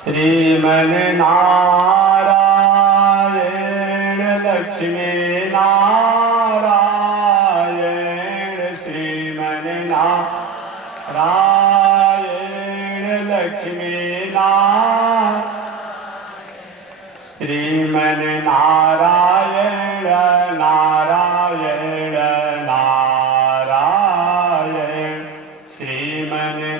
श्रीमन्नारायण लक्ष्मी नारायण श्रीमन्नारायण लक्ष्मी श्रीमन्नारायण नारायण नारायण श्रीमन्नारायण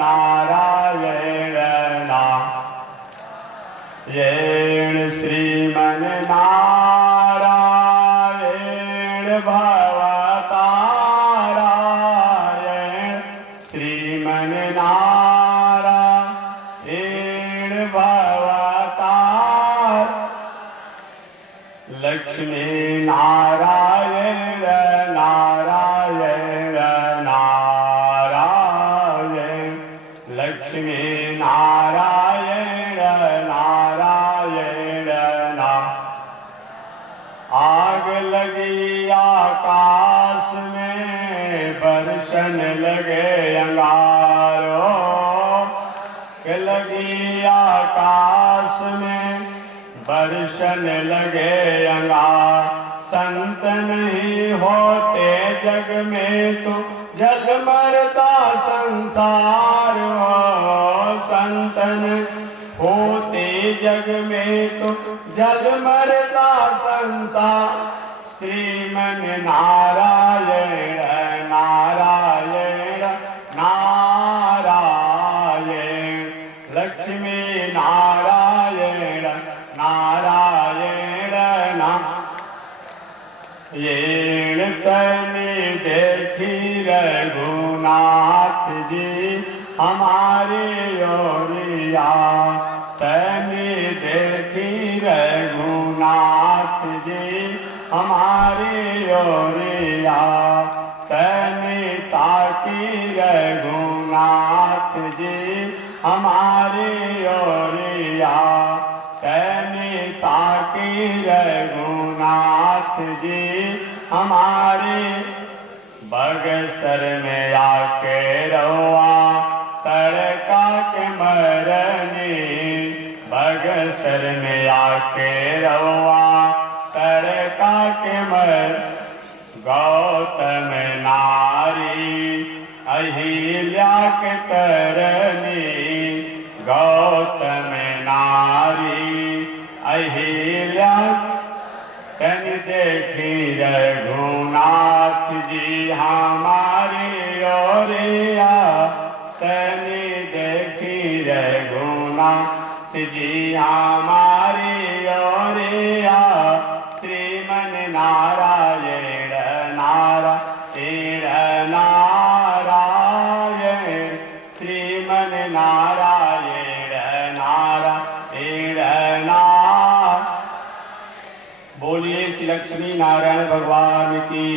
नारायण नारायण श्रीमन्नारायण भवतारायण श्रीमन्नारायण भवतार लक्ष्मी नारायण नारायण नारायण लक्ष्मी नारायण नारायण आग लगी आकाश में बरसन लगे अंगारों के लगी आकाश में बरसन लगे अंगार संत नहीं होते जग में तो जग मरता संसार हो संतन होते जग में तो जग मरता संसार श्रीमन्नारायण नारायण नारायण लक्ष्मी नारायण नारायण नारायण तने देखी रघुनाथ जी हमारे ओरिया तने देखी रघुनाथ जी हमारे ओरिया तने ताकी रघुनाथ जी हमारे ओरिया तने ताकी रघुनाथ जी हमारे बगसर में आके रवा तड़का के मरनी बगसर में आके रवा तड़का के मर गौतम नारी अहिल्या के तरनी गौतम नारी अहिल्या तन देखी रघुनाथ जी हमारी ओरिया तन देखी रघुनाथ जी हमारी ओरिया श्रीमन्नारायण नारायण नारायण श्रीमन्नारायण नारायण नारायण बोलिए श्री लक्ष्मी नारायण भगवान की।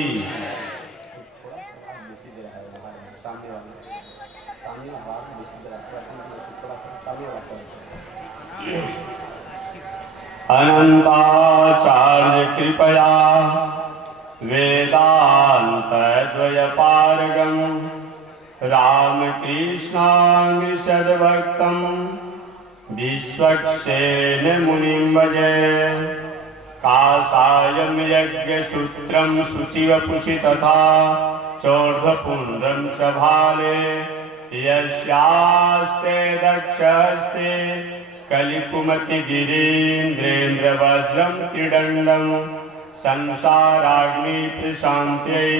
अनंताचार्य कृपया वेदांत द्वय पारगम रामकृष्णांग विश्वक्सेन मुनिं भजे कासायं यज्ञसूत्रं शुचिवपुषि तथा चोर्ध्वपुण्ड्रं च भाले यस्यास्ते दक्षस्ते कलिकुमति गिरीन्द्रेन्द्रवज्रं त्रिदण्डं संसाराग्नि प्रशान्त्यै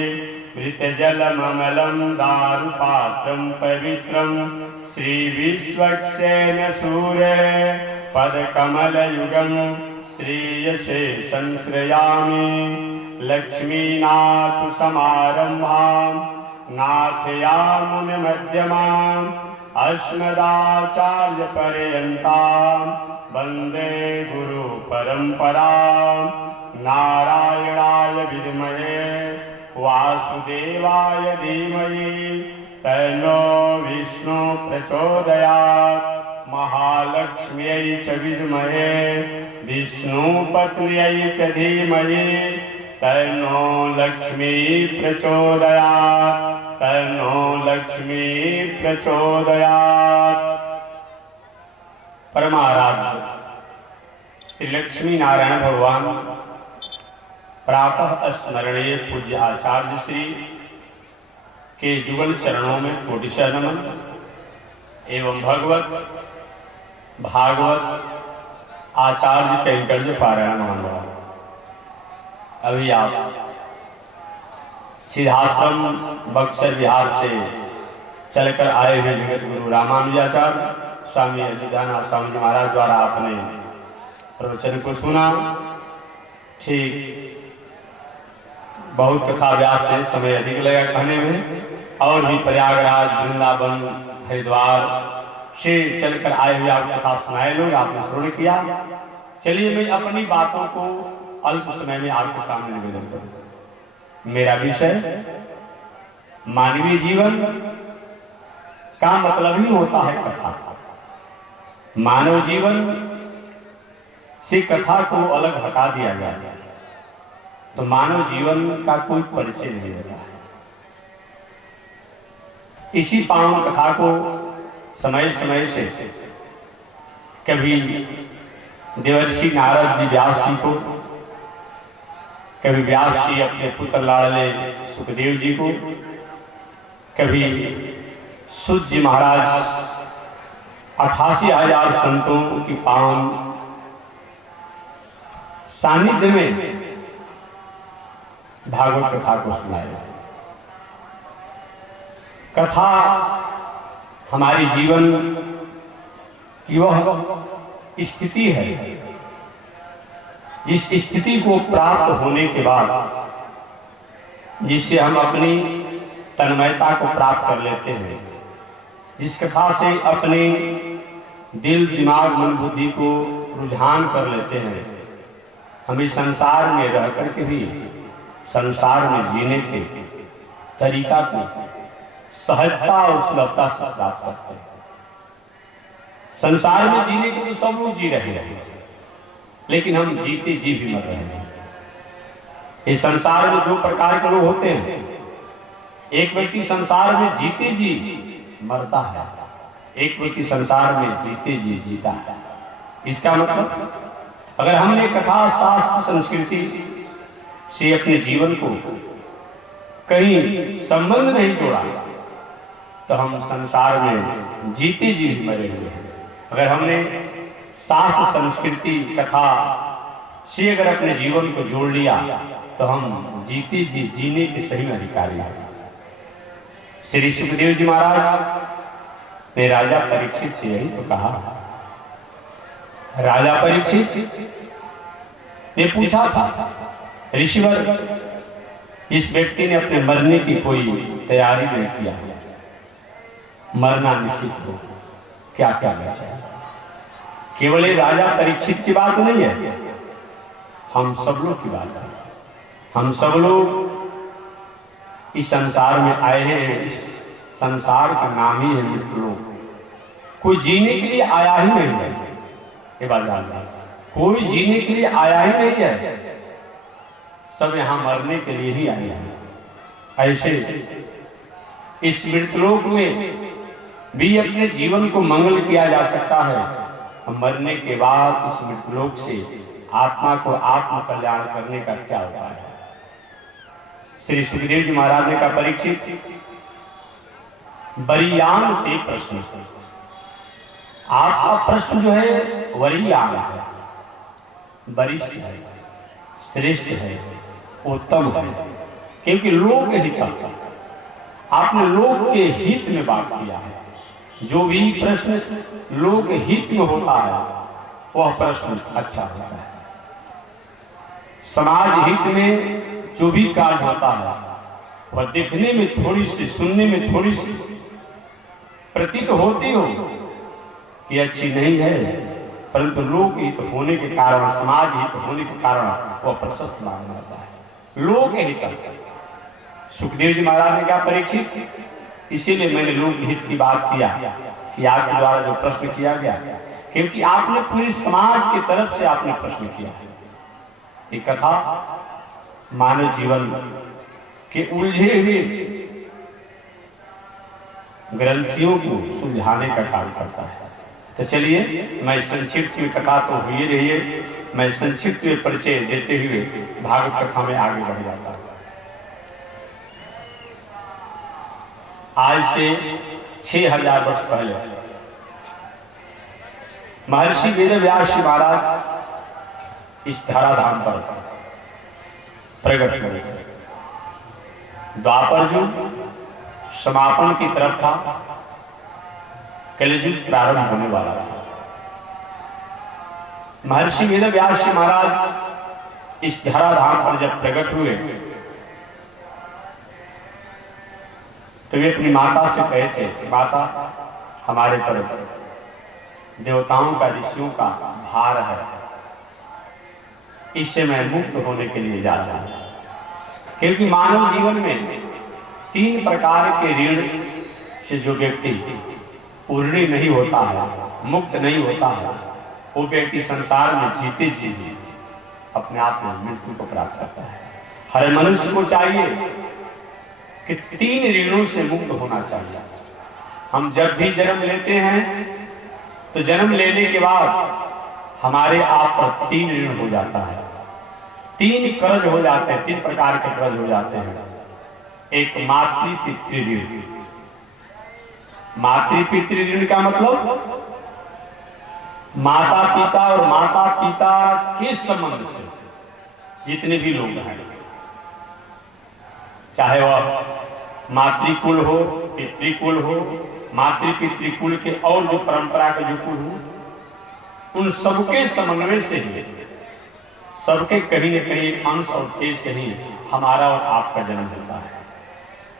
मृतजलममलं दारुपात्रं पवित्रं श्रीविश्वक्सेन सूर्य पदकमलयुगं श्रीयसे संश्रयामि लक्ष्मीनाथ समारंभां नाथयामुनिमध्यमाम् अस्मदाचार्य पर्यन्तां वन्दे गुरु परम्परां नारायणाय विद्महे वासुदेवाय धीमहि तन्नो विष्णु प्रचोदयात् महालक्ष्म्यै च विद्महे विष्णुपत्न्यै च धीमहि तन्नो लक्ष्मी प्रचोदयात् तन्नो लक्ष्मी प्रचोदयात् परमाराध्य श्री लक्ष्मी नारायण भगवान प्रातः स्मरणीय पूज्य आचार्य श्री के जुगल चरणों में कोटिशः नमन एवं भगवत भागवत आचार्य कैंकर्य पारायण मंगल। अभी आप सिद्धाश्रम बक्सर बिहार से चलकर आए हुए जगत गुरु रामानुजाचार्य स्वामी अयोध्यानाथ स्वामी जी महाराज द्वारा आपने प्रवचन को सुना। ठीक बहुत कथा व्यास है, समय अधिक लगा कहने में, और भी प्रयागराज वृंदावन हरिद्वार से चलकर आए हुए आप कथा सुनाए लोग, आपने श्रवण किया। चलिए मैं अपनी बातों को अल्प समय में आपके सामने निवेदन करूं। मेरा विषय मानवीय जीवन का मतलब ही होता है कथा। मानव जीवन से कथा को अलग हटा दिया गया तो मानव जीवन का कोई परिचय नहीं रहता है। इसी पावन कथा को समय समय से कभी देवर्षि नारद जी व्यास जी को, कभी व्यास जी अपने पुत्र लाडले सुखदेव जी को, कभी सूत जी महाराज 88,000 संतों की पावन सानिध्य में भागवत कथा को सुनाया। कथा हमारी जीवन की वह स्थिति है जिस स्थिति को प्राप्त होने के बाद जिससे हम अपनी तन्मयता को प्राप्त कर लेते हैं, जिस कथा से अपने दिल दिमाग मन बुद्धि को रुझान कर लेते हैं, हमें संसार में रह करके भी संसार में जीने के तरीका को सहजता और सुलभता से प्राप्त करते हैं। संसार में जीने के लिए सब लोग जी रहे हैं, लेकिन हम जीते जी भी मर रहे हैं। इस संसार में दो प्रकार के लोग होते हैं। एक व्यक्ति संसार में जीते जी मरता है, एक व्यक्ति संसार में जीते जी जीता है। इसका मतलब अगर हमने कथा शास्त्र संस्कृति से अपने जीवन को कहीं संबंध नहीं जोड़ा तो हम संसार में जीते जी मरे हुए हैं। अगर हमने शास्त्र संस्कृति कथा से अगर अपने जीवन को जोड़ लिया तो हम जीते जी जीने के सही अधिकारी हैं। श्री सुखदेव जी महाराज ने राजा परीक्षित से यही तो कहा। राजा परीक्षित ने पूछा था, ऋषिवर इस व्यक्ति ने अपने मरने की कोई तैयारी नहीं किया, मरना निश्चित हो, क्या क्या चाहिए? केवल ये राजा परीक्षित की बात नहीं है, हम सब लोग की बात है। हम सब लोग इस संसार में आए हैं, इस संसार का नाम ही है मृत्यु लोक। कोई जीने के लिए आया ही नहीं है, ये बात जान लो। कोई जीने के लिए आया ही नहीं है, सब यहां मरने के लिए ही आए हैं। ऐसे इस मृत्युलोक में भी अपने जीवन को मंगल किया जा सकता है। हम मरने के बाद इस मृत्युलोक से आत्मा को आत्म कल्याण करने का क्या उपाय है? श्री सुखदेव जी महाराज ने कहा, परीक्षित वरीयान ते प्रश्न, आपका प्रश्न जो है वरीयान है, वरिष्ठ है, श्रेष्ठ है, उत्तम है, क्योंकि लोक हित, आपने लोक के हित में बात किया है। जो भी प्रश्न लोक हित में होता है वह प्रश्न अच्छा होता है। समाज हित में जो भी कार्य होता है वह देखने में थोड़ी सी, सुनने में थोड़ी सी प्रतीत होती हो कि अच्छी नहीं है, परंतु लोक हित होने के कारण, समाज हित होने के कारण वह प्रशस्त माना जाता है। लोक हित सुखदेव जी महाराज ने कहा, परीक्षित इसीलिए मैंने लोक हित की बात किया कि आपके द्वारा जो प्रश्न किया गया, क्योंकि आपने पूरे समाज की तरफ से आपने प्रश्न किया। ये कथा मानव जीवन के उलझे हुए ग्रंथियों को सुलझाने का काम करता है। तो चलिए मैं संक्षिप्त में कथा तो हुई रही है, मैं संक्षिप्त में परिचय देते हुए भागवत कथा में आगे बढ़ जाता हूं। आज से 6000 वर्ष पहले महर्षि वेदव्यास जी महाराज इस धराधाम पर प्रकट हुए। द्वापर युग समापन की तरफ था, कलियुग प्रारंभ होने वाला था। महर्षि वेदव्यास जी महाराज इस धराधाम पर जब प्रकट हुए तो वे अपनी माता से कहे थे, माता हमारे पर देवताओं का ऋषियों का भार है, इससे मैं मुक्त होने के लिए जा रहा हूं। क्योंकि मानव जीवन में 3 प्रकार के ऋण से जो व्यक्ति पूर्ण नहीं होता है, मुक्त नहीं होता है, वो व्यक्ति संसार में जीते जी अपने आप में मृत्यु को प्राप्त करता है। हर मनुष्य को चाहिए कि 3 ऋणों से मुक्त होना चाहिए। हम जब भी जन्म लेते हैं तो जन्म लेने के बाद हमारे आप पर 3 ऋण हो जाता है, 3 कर्ज हो जाते हैं, 3 प्रकार के कर्ज हो जाते हैं। एक मातृ पितृ ऋण। मातृ पितृ ऋण का मतलब माता पिता और माता पिता के संबंध से जितने भी लोग हैं, चाहे वह मातृकुल हो, पितृकुल हो, मातृ पितृकुल के और जो परंपरा के जो कुल हो, उन सबके समन्वय से ही, सबके कहीं न कहीं अंश और तेज से ही हमारा और आपका जन्म होता है।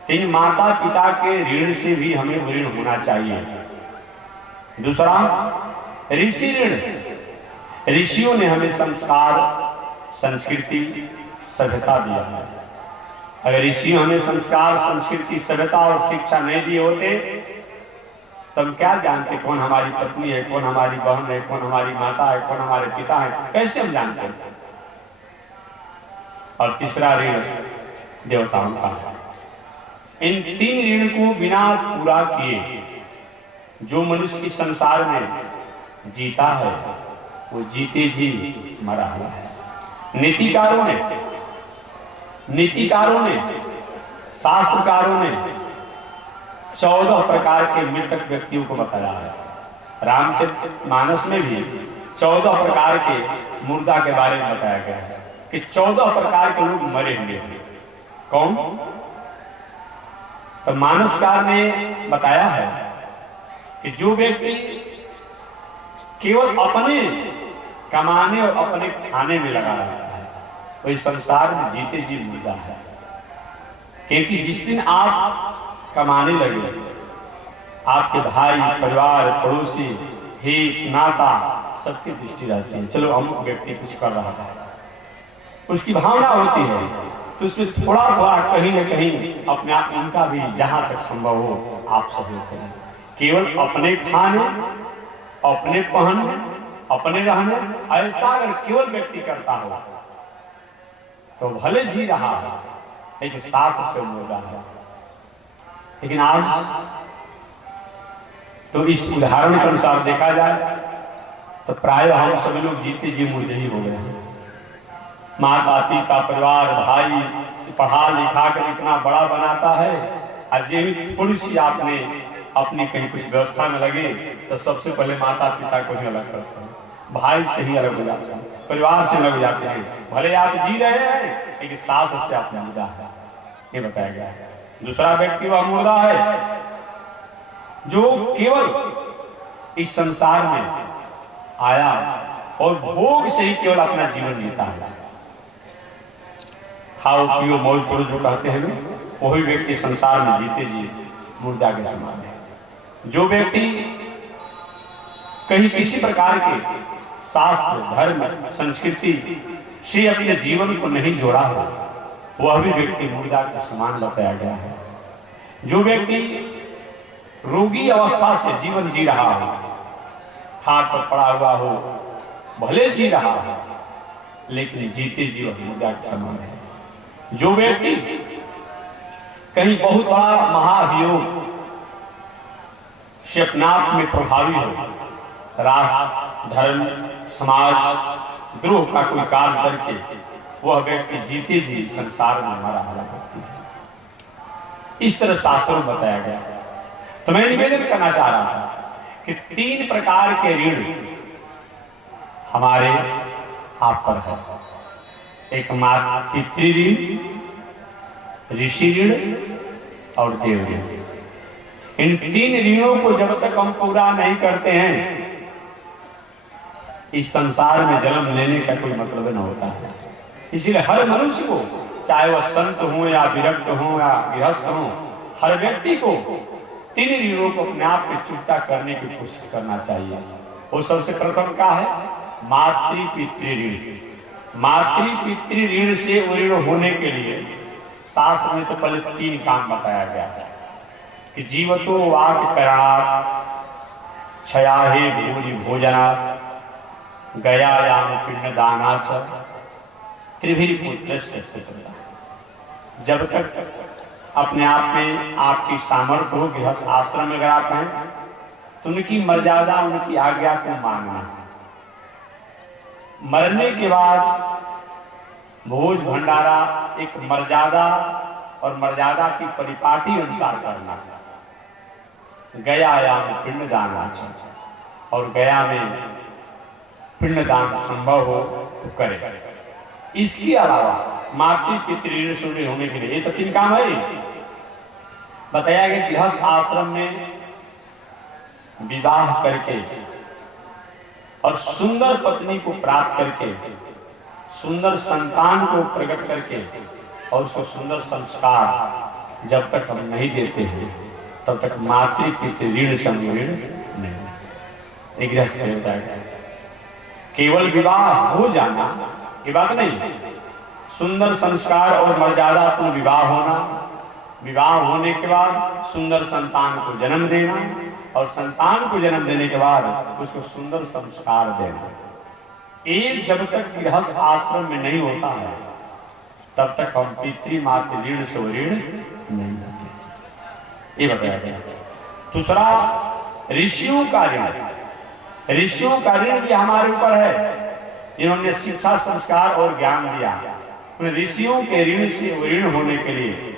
इन माता पिता के ऋण से भी हमें ऋण होना चाहिए। दूसरा ऋषि ऋण। ऋषियों ने हमें संस्कार, संस्कृति, सभ्यता दिया है। अगर ऋषियों हमें संस्कार, संस्कृति, सभ्यता और शिक्षा नहीं दिए होते तो हम क्या जानते कौन हमारी पत्नी है, कौन हमारी बहन है, कौन हमारी माता है, कौन हमारे पिता है, कैसे हम जानते हैं। और तीसरा ऋण देवताओं का है। इन 3 ऋण को बिना पूरा किए जो मनुष्य इस संसार में जीता है वो जीते जी मरा हुआ है। नीतिकारों ने, शास्त्रकारों ने 14 प्रकार के मृतक व्यक्तियों को बताया है। रामचरित मानस में भी 14 प्रकार के मुर्दा के बारे में बताया गया है कि 14 प्रकार के लोग मरे हुए हैं। कौन? तो मानसकार ने बताया है कि जो व्यक्ति केवल अपने कमाने और अपने खाने में लगा रहता है वही संसार में जीते जी मुर्दा है। क्योंकि जिस दिन आप कमाने लगे, आपके भाई, परिवार, पड़ोसी, हित नाता सबकी दृष्टि रहती है, चलो अमुक व्यक्ति कुछ कर रहा है, उसकी भावना होती है, तो उसमें थोड़ा थोड़ा कहीं न कहीं अपने आप उनका भी जहां तक संभव हो आप सहयोग करें। केवल अपने खाने, अपने पहनने, अपने रहने, ऐसा अगर केवल व्यक्ति करता हो तो भले जी रहा है लेकिन शास्त्र से मुर्दा है। लेकिन आज तो इस उदाहरण के अनुसार देखा जाए तो प्राय हम सभी लोग जीते जी मुर्दे ही हो गए हैं। माता पिता, परिवार, भाई पढ़ा लिखा कर इतना बड़ा बनाता है, और ये थोड़ी सी आपने अपनी कहीं कुछ व्यवस्था में लगे तो सबसे पहले माता पिता को ही अलग करते हैं, भाई से ही अलग हो जाते हैं, परिवार से अलग हो जाते हैं। भले आप जी रहे हैं लेकिन सास से आप मुर्दा है, ये बताया गया है। दूसरा व्यक्ति वह मुर्दा है जो केवल इस संसार में आया और भोग से ही केवल अपना जीवन जीता है। खाओ पियो मौज करो जो कहते हैं लोग, वही व्यक्ति संसार में जीते जी मुर्दा के समान है। जो व्यक्ति कहीं किसी प्रकार के शास्त्र, धर्म, संस्कृति से अपने जीवन को नहीं जोड़ा हो वह भी व्यक्ति मुर्दा के समान बताया गया है। जो व्यक्ति रोगी अवस्था से जीवन जी रहा हो, हाथ पर पड़ा हुआ हो, भले जी रहा हो लेकिन जीते जी वह मुर्दा के समान है। जो व्यक्ति कहीं बहुत बड़ा महाभियोग से अपने आप में प्रभावी हो राष्ट्र, धर्म, समाज द्रोह का कोई कार्य करके वह व्यक्ति जीते जी संसार में हमारा हला करती है। इस तरह शास्त्रों में बताया गया। तो मैं निवेदन करना चाह रहा था कि 3 प्रकार के ऋण हमारे आप पर है। एक मातृ ऋण, ऋषि ऋण और देव ऋण। इन 3 ऋणों को जब तक हम पूरा नहीं करते हैं, इस संसार में जन्म लेने का कोई मतलब न होता है। इसलिए हर मनुष्य को, चाहे वह संत हो या विरक्त हो या गृहस्थ हो, हर व्यक्ति को 3 ऋणों को अपने आप में चुकता करने की कोशिश करना चाहिए। वो सबसे प्रथम का है मातृ पितृ ऋण। मातृ पितृ ऋण से ऋण होने के लिए शास्त्र में तो पहले 3 काम बताया गया है कि जीवतो वाक् करणात्, क्षयाहे भूरि भोजनात्, गयायाम पिंडदानाच्, त्रिभिर्पुत्रस्य पुत्रः। जब तक अपने आप में आपकी सामर्थ्य हो, गृहस्थ आश्रम में अगर आप हैं तो उनकी मर्यादा, उनकी आज्ञा को मानना। मरने के बाद भोज भंडारा एक मर्यादा और मर्यादा की परिपाटी अनुसार करना। गयायाम पिंडदानाच्, और गया में पिंडदान संभव हो तो करे। इसके अलावा मातृ पितृ ऋण से होने के लिए ये तो 3 काम है। बताया गया गृहस्थ आश्रम में विवाह करके और सुंदर पत्नी को प्राप्त करके, सुंदर संतान को प्रकट करके और उसको सुंदर संस्कार जब तक हम नहीं देते हैं तब तक मातृ पितृ ऋण से ऋण नहीं। गृहस्थ होता है। केवल विवाह हो जाना ये बात नहीं, सुंदर संस्कार और मर्यादा पूर्ण विवाह होना, विवाह होने के बाद सुंदर संतान को जन्म देना और संतान को जन्म देने के बाद उसको सुंदर संस्कार देना। एक जब तक गृहस्थ आश्रम में नहीं होता है तब तक हम पितृ मातृ ऋण से ऋण नहीं होते, ये बताया गया। दूसरा ऋषियों का ऋण। ऋषियों का ऋण भी हमारे ऊपर है। इन्होंने शिक्षा, संस्कार और ज्ञान दिया। उन ऋषियों के ऋण से ऋण होने के लिए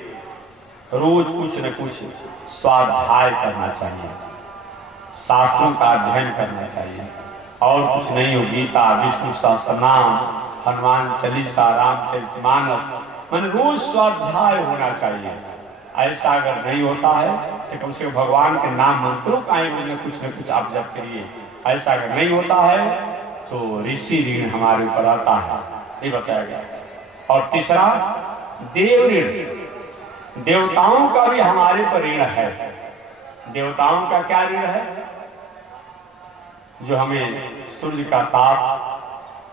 रोज कुछ न कुछ स्वाध्याय करना चाहिए, शास्त्रों का अध्ययन करना चाहिए। और कुछ नहीं हो, गीता, विष्णु सहस्त्रनाम, हनुमान चालीसा, रामचरितमानस, मन रोज स्वाध्याय होना चाहिए। ऐसा अगर नहीं होता है तो कम से कम भगवान के नाम मंत्रों का ही कुछ न कुछ आप जप करिए। ऐसा अगर नहीं होता है तो ऋषि ऋण हमारे ऊपर आता है, ये बताया गया। और तीसरा देव ऋण। देवताओं का भी हमारे पर ऋण है। देवताओं का क्या ऋण है? जो हमें सूर्य का ताप,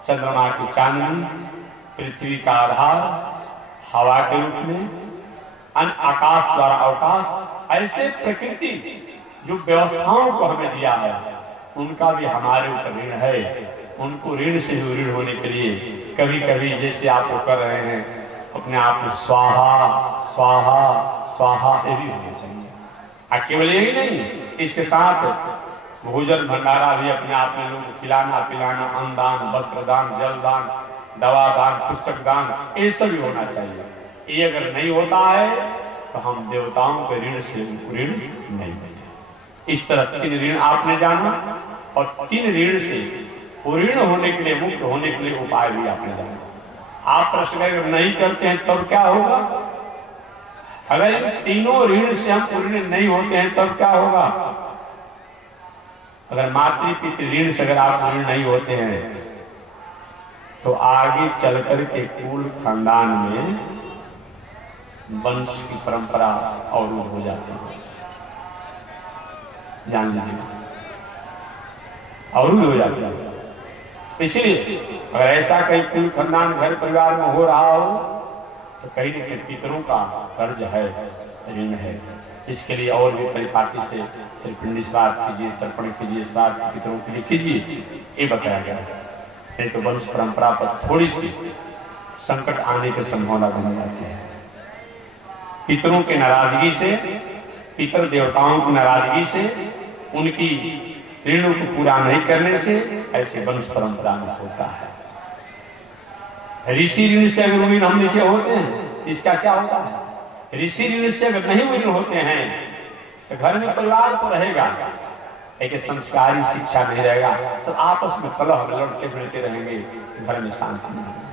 चंद्रमा की चांदनी, पृथ्वी का आधार, हवा के रूप में, आकाश द्वारा अवकाश, ऐसे प्रकृति जो व्यवस्थाओं को हमें दिया है उनका भी हमारे ऊपर ऋण है। उनको ऋण से ऋण होने के लिए कभी कभी जैसे आप वो कर रहे हैं अपने आप में स्वाहा स्वाहा स्वाहा ये भी होनी चाहिए। केवल यही नहीं, इसके साथ भोजन भंडारा भी अपने आप में लोग खिलाना पिलाना, अन्नदान, वस्त्र दान, जल दान, दवा दान, पुस्तक दान, ये सब होना चाहिए। ये अगर नहीं होता है तो हम देवताओं के ऋण से ऋण नहीं देंगे। इस तरह 3 ऋण आपने जाना और 3 ऋण से ऋण होने के लिए, मुक्त होने के लिए उपाय भी आपने जाना। आप प्रश्न अगर नहीं करते हैं तब क्या होगा? अगर इन तीनों ऋण से हम ऋण नहीं होते हैं तब क्या होगा? अगर मातृ पितृ ऋण से अगर आप ऋण नहीं होते हैं तो आगे चलकर के कुल खानदान में वंश की परंपरा अवरुद्ध हो जाती है। जान लीजिए, अवरुद्ध हो जाता है। इसलिए अगर ऐसा कहीं कुल खानदान घर परिवार में हो रहा हो तो कहीं न कहीं पितरों का कर्ज है, ऋण है। इसके लिए और भी परिपाटी से पिंडी श्राद्ध कीजिए, तर्पण कीजिए, श्राद्ध पितरों के लिए कीजिए, ये बताया गया है। नहीं तो वंश परंपरा पर थोड़ी सी संकट आने की संभावना बन जाती है। पितरों के नाराजगी से, पितर देवताओं की नाराजगी से, उनकी ऋणों को पूरा नहीं करने से ऐसे वंश परंपरा में होता है। ऋषि ऋण से अगर ऋण हम नीचे होते हैं, इसका क्या होता है? ऋषि ऋण से अगर नहीं ऋण होते हैं तो घर में परिवार तो रहेगा, एक संस्कारी शिक्षा नहीं रहेगा, सब आपस में कलह लड़ते भिड़ते रहेंगे, घर में शांति नहीं होगी।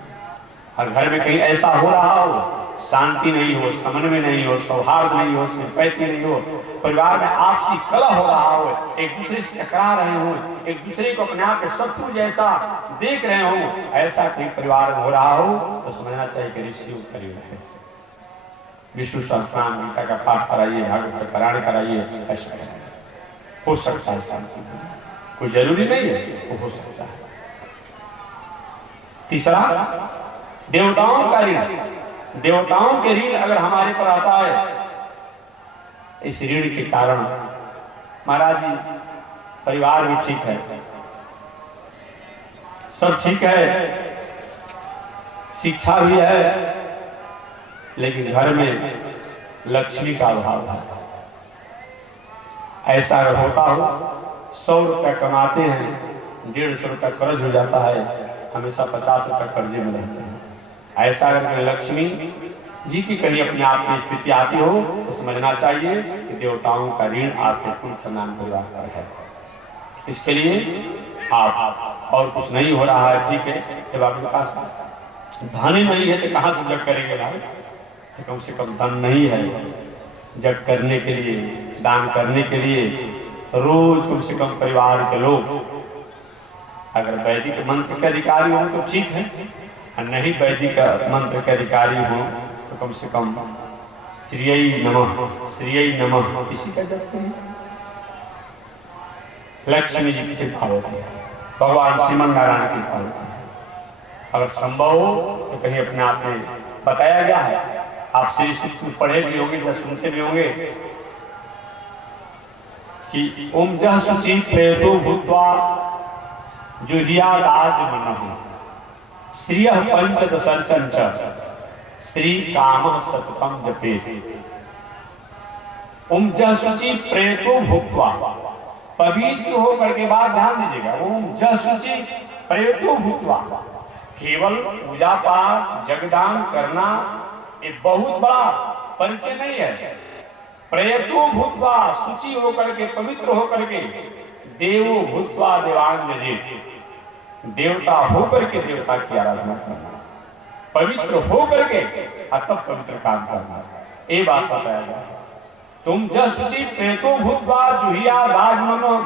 और घर में कहीं ऐसा हो रहा हो, शांति नहीं हो, समन्वय नहीं हो, सौहार्द नहीं हो, सिंपैथी नहीं हो, परिवार में आपसी कलह हो रहा हो, एक दूसरे से टकरा रहे हो, एक दूसरे को अपने आप के शत्रु जैसा देख रहे हो, ऐसा कहीं परिवार में हो रहा हो तो समझना चाहिए कि ऋषि करीब है। विष्णु सहस्त्रनाम गीता का पाठ कराइए, भागवत का पारायण कराइए, ऐसा हो सकता है शांति, कोई जरूरी नहीं है, वो हो सकता है। तीसरा, देवताओं का ऋण। देवताओं के ऋण अगर हमारे पर आता है, इस ऋण के कारण महाराज जी परिवार भी ठीक है, सब ठीक है, शिक्षा भी है, लेकिन घर में लक्ष्मी का अभाव है। ऐसा अगर होता हो, 100 रुपया कमाते हैं, 150 रुपया कर्ज हो जाता है, हमेशा 50 रुपया कर्जे में रहते हैं। ऐसा अगर लक्ष्मी जी की कहीं अपने आप में स्थिति आती हो तो समझना चाहिए कि देवताओं का ऋण आपके कुल खानदान को पर है। इसके लिए आप और कुछ नहीं हो रहा है, ठीक है, जब आपके पास धन नहीं है तो कहाँ से जग करेंगे भाई? तो कम से कम धन नहीं है जग करने के लिए, दान करने के लिए, रोज कम से कम परिवार के लोग अगर वैदिक मंत्र के अधिकारी हो तो ठीक है, और नहीं वैदिक मंत्र के अधिकारी हो तो कम से कम श्रीयै नमः, श्रीयै नमः किसी का जप करें। लक्ष्मी जी की कृपा होती है, भगवान श्रीमन नारायण की कृपा होती है। अगर संभव हो तो कहीं अपने आप में बताया गया है, आप श्री सूक्त पढ़े भी होंगे या सुनते भी होंगे कि ओम जह शुचि प्रेतो भूत्वा जुहियादाज मनहु श्रियः पंचदशर्चन श्री काम सततम जपेत। ओम जह शुचि प्रेतो भूत्वा, पवित्र होकर के बाद ध्यान दीजिएगा, ओम जह शुचि प्रेतो भूत्वा, केवल पूजा पाठ जगदान करना एक बहुत बड़ा परिचय नहीं है। प्रेतो भूत्वा, शुचि होकर के, पवित्र होकर के, देवो भूत्वा देवांजलित, देवता होकर के देवता की आराधना करना, पवित्र होकर के तब पवित्र काम करना, ये बात बताया गया। तुम जसुचि प्रेतो भूत्वा जुहिया राजमनम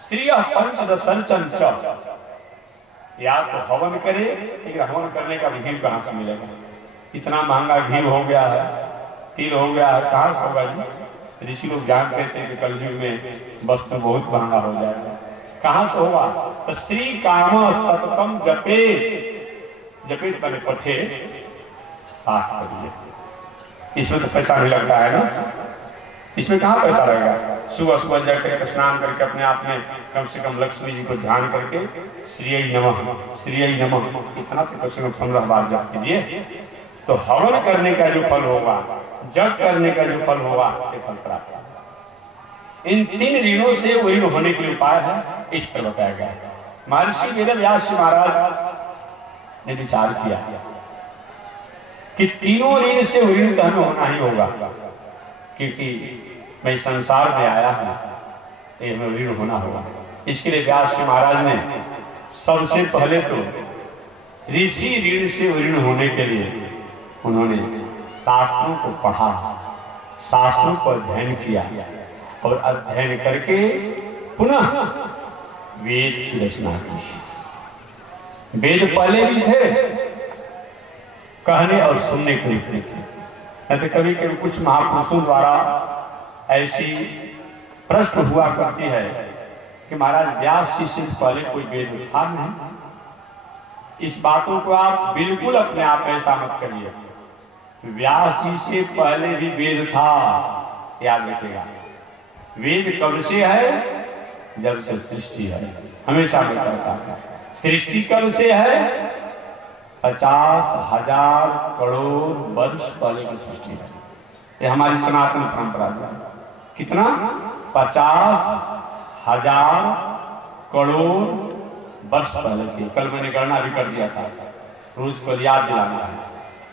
श्रियः पंचदशर्चन च, या तो हवन करे, लेकिन हवन करने का घी कहाँ से मिलेगा? इतना महंगा घी हो गया है, तिल हो गया है, कहाँ से होगा जी? ऋषि लोग ज्ञान कहते हैं कि कलयुग में वस्तु बहुत महंगा हो जाएगा, कहाँ से होगा? तो श्री काम सततम जपे, जपित मैंने पठे पाठ करिए। इसमें तो पैसा नहीं लगता है ना, इसमें कहाँ पैसा लगेगा? सुबह सुबह जाकर स्नान करके अपने आप में कम से कम लक्ष्मी जी को ध्यान करके श्रीयै नमः, श्रीयै नमः इतना तो कम से कम 15 बार जप कीजिए, तो हवन करने का जो फल होगा, जप करने का जो फल होगा, ये फल प्राप्त होगा। इन 3 ऋणों से वो ऋण होने के उपाय है, इस पर बताया गया है। महर्षि वेदव्यास महाराज ने विचार किया कि तीनों ऋण से ऋण तो हमें होना ही होगा, क्योंकि मैं संसार में आया हूं, ये हमें ऋण होना होगा। इसके लिए व्यास जी महाराज ने सबसे पहले तो ऋषि ऋण से ऋण होने के लिए उन्होंने शास्त्रों को पढ़ा, शास्त्रों को अध्ययन किया, और अध्ययन करके पुनः वेद की रचना की। वेद पहले भी थे, कहने और सुनने के रूप में थे। तो कभी कभी कुछ महापुरुषों द्वारा ऐसी प्रश्न हुआ करती है कि महाराज व्यास जी से पहले कोई वेद था नहीं। इस बातों को आप बिल्कुल अपने आप ऐसा मत करिए, व्यास जी से पहले भी वेद था, याद रखिएगा। वेद कब से है? जब से सृष्टि है, हमेशा में करता है। सृष्टि कब से है? 50,000 करोड़ वर्ष पहले की सृष्टि है। ये हमारी सनातन परंपरा है। कितना? हजार करोड़ वर्ष पहले की। कल मैंने गणना भी कर दिया था, रोज को याद दिलाना है।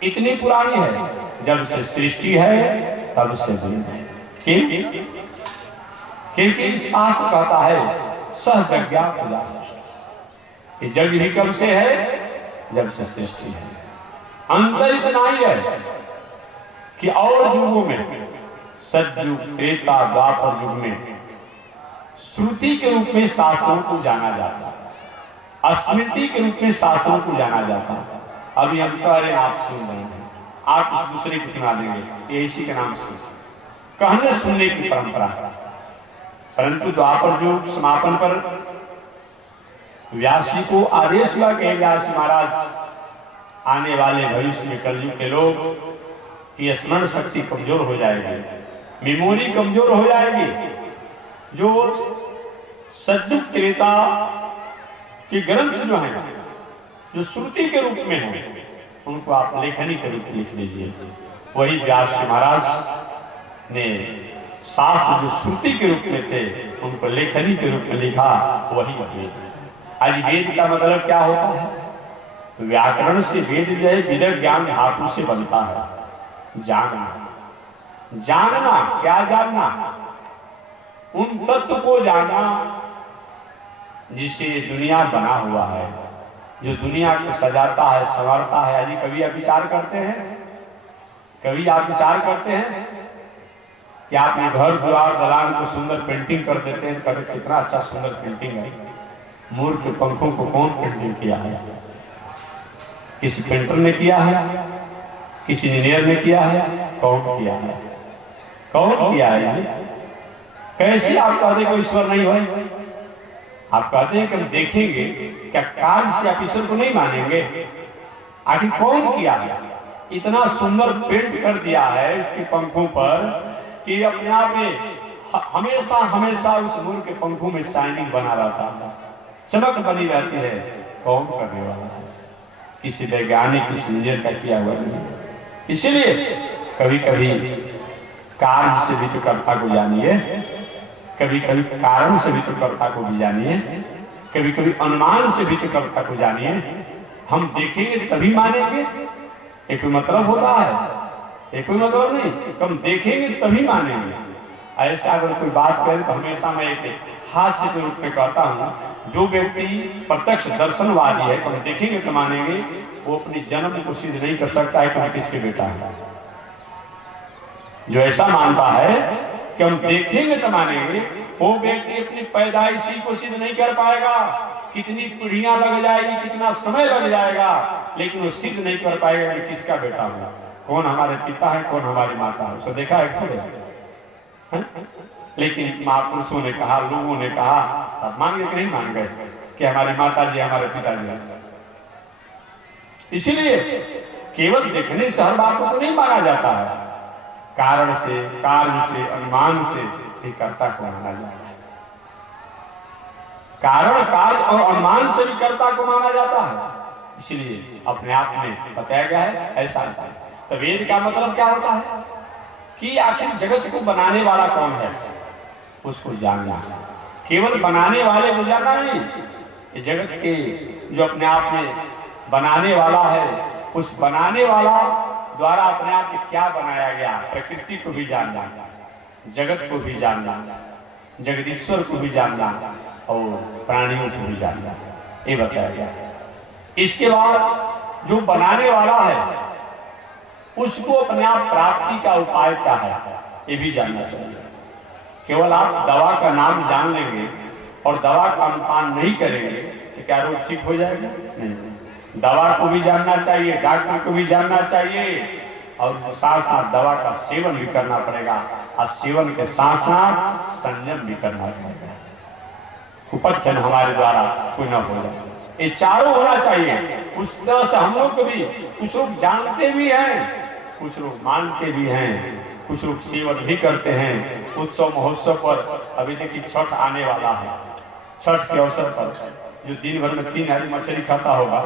इतनी पुरानी है, जब से सृष्टि है तब से वेद है। क्योंकि शास्त्र कहता है सहजज्ञा प्रजा सृष्टि। जग भी कब से है? जब से सृष्टि है। अंतर इतना ही है कि और युगों में, सतयुग, त्रेता, द्वापर युग में श्रुति के रूप में शास्त्रों को जाना जाता है, स्मृति के रूप में शास्त्रों को जाना जाता है। अभी हम कह रहे हैं, आप सुन रहे हैं, आप इस दूसरे को सुना देंगे, ये इसी के नाम से कहने सुनने की परंपरा है। परंतु द्वापर युग समापन पर व्यास जी को आदेश हुआ कि व्यास महाराज, आने वाले भविष्य में कलयुग के लोग की स्मरण शक्ति कमजोर हो जाएगी, मेमोरी कमजोर हो जाएगी। जो सतयुग त्रेता के ग्रंथ जो है, जो श्रुति के रूप में है, उनको आप लेखनी के रूप में लिख लीजिए। वही व्यास जी महाराज ने शास्त्र जो श्रुति के रूप में थे, उनको लेखनी के रूप में लिखा, वही वेद। आज वेद का मतलब क्या होता है? व्याकरण से वेद जो है विद ज्ञान धातु से बनता है। जानना, जानना, क्या जानना? उन तत्व को जानना जिसे दुनिया बना हुआ है, जो दुनिया को सजाता है, संवारता है। अजी कभी आप विचार करते हैं, कभी आप विचार करते हैं कि आपने घर द्वार दलान को सुंदर पेंटिंग कर देते हैं, कहते कितना अच्छा सुंदर पेंटिंग है। मोर के पंखों को कौन पेंटिंग किया है? किसी पेंटर ने किया है, किसी इंजीनियर ने किया है? कौन किया है? कौन किया है? कैसे आप कहते कोई ईश्वर नहीं है? आप कहते हैं कि हम देखेंगे, क्या कार्य से आप ईश्वर को नहीं मानेंगे? आखिर कौन किया है? इतना सुंदर पेंट कर दिया है इसके पंखों पर कि अपने आप में हमेशा हमेशा उस मोर के पंखों में शाइनिंग बना रहता है, चमक बनी रहती है। कौन करने वाला है? किसी वैज्ञानिक, किसी इंजीनियर का किया हुआ नहीं। इसीलिए कभी कभी कार्य से भी तो कर्ता को जानिए, कभी कभी कारण से भी तो कर्ता को भी जानिए, कभी कभी अनुमान से भी तो कर्ता को जानिए। हम देखेंगे तभी मानेंगे, ये कोई मतलब होता है? ये कोई मतलब नहीं। हम देखेंगे तभी मानेंगे। ऐसा अगर कोई बात करे तो हमेशा मैं एक हास्य के रूप में कहता हूँ, जो व्यक्ति प्रत्यक्ष दर्शनवादी है, हम देखेंगे तो मानेंगे, वो अपनी जन्म को सिद्ध नहीं कर सकता है कि हम किसके बेटा है। जो ऐसा मानता है कि हम देखेंगे तो मानेंगे, वो व्यक्ति अपनी पैदाइशी को सिद्ध नहीं कर पाएगा। कितनी पीढ़ियां लग जाएगी, कितना समय लग जाएगा, लेकिन वो सिद्ध नहीं कर पाएगा कि किसका बेटा हूं, कौन हमारे पिता है, कौन हमारी माता है। उसे देखा है खड़े, लेकिन महापुरुषों ने कहा, लोगों ने कहा, अब मान गए कि नहीं मान गए कि हमारी माता जी हमारे पिताजी हैं। इसीलिए केवल देखने से हर बातों को नहीं माना जाता है, कारण से, कार्य से, अनुमान से ही कर्ता को माना जाता है। कारण, कार्य और अनुमान से भी कर्ता को माना जाता है। इसलिए अपने आप में बताया गया है ऐसा ऐसा। तो वेद का मतलब क्या होता है कि आखिर जगत को बनाने वाला कौन है, उसको जानना। केवल बनाने वाले को जानना नहीं, ये जगत के जो अपने आप में बनाने वाला है, उस बनाने वाला द्वारा अपने आप में क्या बनाया गया, प्रकृति को भी जानना, जगत को भी जानना, जगदीश्वर को भी जानना और प्राणियों को भी जानना, ये बताया गया। इसके बाद जो बनाने वाला है उसको अपने आप प्राप्ति का उपाय क्या है, ये भी जानना चाहिए। केवल आप दवा का नाम जान लेंगे और दवा का अनुपान नहीं करेंगे तो क्या रोग ठीक हो जाएगा? नहीं। दवा को भी जानना चाहिए, डॉक्टर को भी जानना चाहिए, और साथ साथ दवा का सेवन भी करना पड़ेगा, और सेवन के साथ साथ संयम भी करना पड़ेगा। कुपथन हमारे द्वारा कोई न हो जाए, ये चारों होना चाहिए। उस तरह से हम लोग को भी, कुछ लोग जानते भी हैं, कुछ लोग मानते भी हैं, कुछ लोग सेवन भी करते हैं। उत्सव महोत्सव पर अभी देखिए छठ आने वाला है, छठ के अवसर पर जो दिन भर में 3 हरी मछली खाता होगा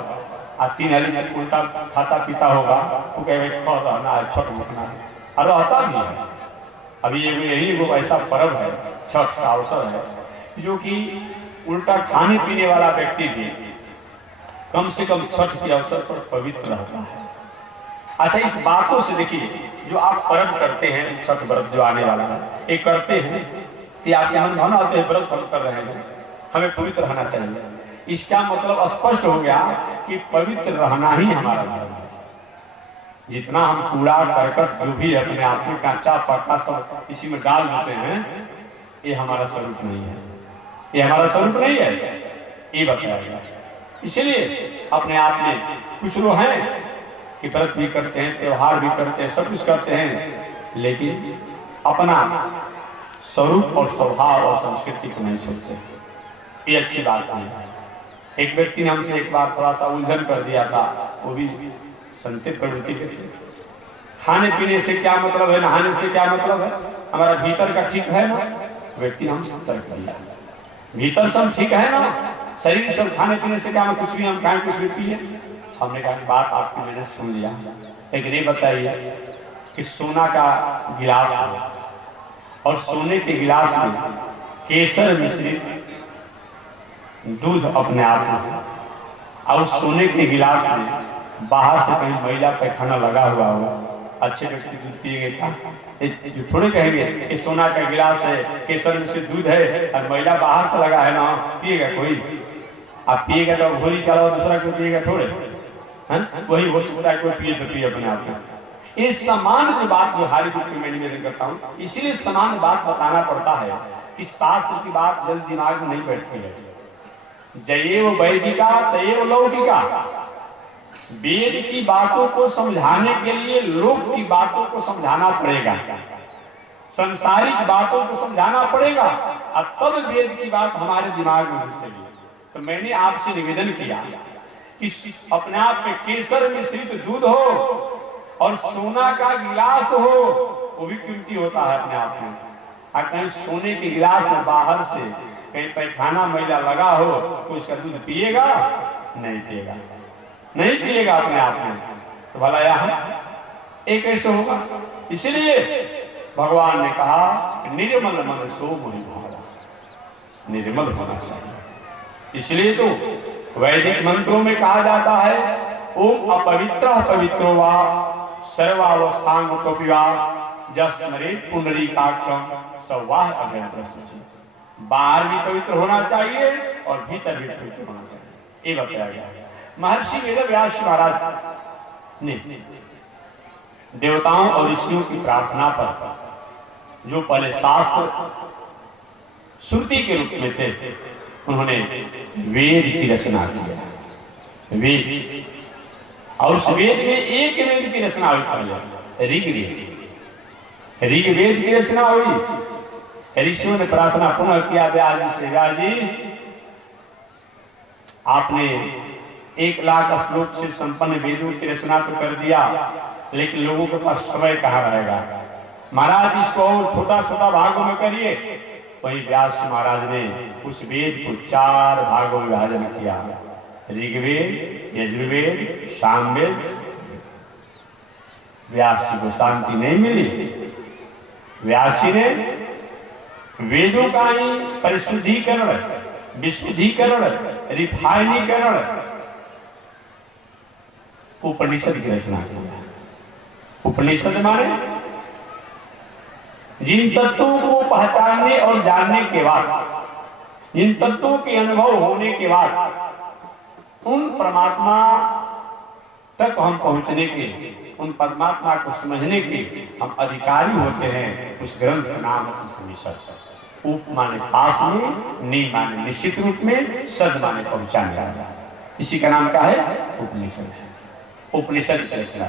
और 3 हरी उल्टा खाता पीता होगा, वो कहे रहना है, छठ भूखना है, और रहता भी है। अभी यही वो ऐसा पर्व है, छठ का अवसर है, जो कि उल्टा खाने पीने वाला व्यक्ति भी कम से कम छठ के अवसर पर पवित्र रहता है। अच्छा, इस बातों से देखिए, जो आप पर्व करते हैं, छठ व्रत जो आने वाला है, ये करते हैं कि आपके मन भावना होते हैं व्रत कर रहे हैं, हमें पवित्र रहना चाहिए। इसका मतलब स्पष्ट हो गया कि पवित्र रहना ही हमारा धर्म है। जितना हम कूड़ा करकट जो भी अपने आप में कच्चा पक्का सब इसी में डाल देते हैं, ये हमारा स्वरूप नहीं है, ये हमारा स्वरूप नहीं है, ये बताया गया। इसलिए अपने आप में कुछ लोग हैं कि व्रत भी करते हैं, त्योहार भी करते हैं, सब कुछ करते हैं, लेकिन अपना स्वरूप और स्वभाव और संस्कृति को नहीं सोचते। ये अच्छी बात नहीं है। एक व्यक्ति ने हमसे एक बार थोड़ा सा उलझन कर दिया था, वो भी संचित प्रवृत्ति के थे। खाने पीने से क्या मतलब है, नहाने से क्या मतलब है, हमारा भीतर का ठीक है ना? व्यक्ति ने हमसे तर्क किया, भीतर सब ठीक है ना, शरीर सब खाने पीने से क्या, कुछ भी हम खाएं कुछ भी पिए। हमने कहा बात आपकी मैंने सुन लिया, लेकिन ये बताइए कि सोना का गिलास है और सोने के गिलास में केसर मिश्रित दूध अपने आप में, और सोने के गिलास में बाहर से कहीं मैला पैखाना लगा हुआ होगा, अच्छे व्यक्ति दूध पिएंगे क्या? जो थोड़े कहेंगे ये सोना का गिलास है, केसर मिश्रित दूध है और मैला बाहर से लगा है ना, पिएगा कोई? आप पिएगा तो घोरी का अलावा दूसरा क्यों पिएगा? थोड़े वही हो सकता है कोई पिए तो पिए अपने आप में। ये समान जो बात व्यवहारिक रूप में मैं निवेदन करता हूँ, इसीलिए समान बात बताना पड़ता है कि शास्त्र की बात जल्द दिमाग में नहीं बैठती है। जयेव वैदिका तयेव लौकिका, वेद की बातों को समझाने के लिए लोक की बातों को समझाना पड़ेगा, संसारिक बातों को समझाना पड़ेगा, और तब वेद की बात हमारे दिमाग में घुसेगी। तो मैंने आपसे निवेदन किया कि अपने आप में केसर मिश्रित दूध हो और सोना का गिलास हो, वो भी कीमती होता है अपने आप में। और कहीं सोने के गिलास में बाहर से कहीं पैखाना मैला लगा हो तो उसका दूध पिएगा? नहीं पिएगा, नहीं पिएगा अपने आप में। तो भला यहाँ एक कैसे होगा? इसलिए भगवान ने कहा निर्मल मन सो मोहि भावा, निर्मल होना चाहिए। इसलिए तो वैदिक मंत्रों में कहा जाता है ओम अपवित्र पवित्रो वा सर्वावस्थांग कपिवा जस्मरेत पुंडरीकाक्षम सवाह अभ्यंतरशुचि। बाहर भी पवित्र होना चाहिए और भीतर भी पवित्र होना चाहिए, ये बताया गया। महर्षि वेदव्यास महाराज ने देवताओं और ऋषियों की प्रार्थना पर जो पहले शास्त्र श्रुति के रूप में थे, उन्होंने वेद की रचना की। वेद, और उस वेद में एक वेद की रचना हुई, ऋग्वेद। ऋग्वेद की रचना हुई। ऋषियों ने प्रार्थना पुनः किया व्यास जी से, व्यास जी आपने 1 लाख श्लोक से संपन्न वेदों की रचना तो कर दिया, लेकिन लोगों के पास समय कहाँ रहेगा? महाराज इसको और छोटा छोटा भागों में करिए। वही व्यास महाराज ने उस वेद को 4 भागों में विभाजन किया, ऋग्वेद, यजुर्वेद, सामवेद। व्यास जी को शांति नहीं मिली। व्यास जी ने वेदों का ही परिशुद्धिकरण, विशुद्धिकरण, रिफाइनीकरण उपनिषद की रचना की। उपनिषद माने जिन तत्वों को पहचानने और जानने के बाद, जिन तत्वों के अनुभव होने के बाद उन परमात्मा तक हम पहुंचने के, उन परमात्मा को समझने के हम अधिकारी होते हैं, उस ग्रंथ का नाम है उपनिषद। उप माने पास में, नि माने निश्चित रूप में, सद माने पहुंचाने वाला। इसी का नाम क्या है? उपनिषद। उपनिषद की रचना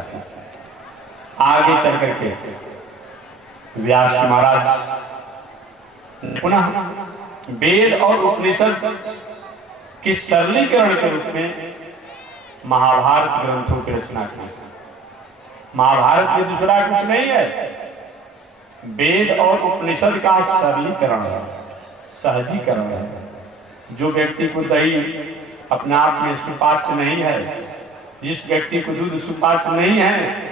आगे चल करके व्यास महाराज पुनः वेद और उपनिषद के सरलीकरण के रूप में महाभारत ग्रंथों की रचना की। महाभारत में दूसरा कुछ नहीं है, वेद और उपनिषद का सरलीकरण है, सहजीकरण है। जो व्यक्ति को दही अपने आप में सुपाच्य नहीं है, जिस व्यक्ति को दूध सुपाच्य नहीं है,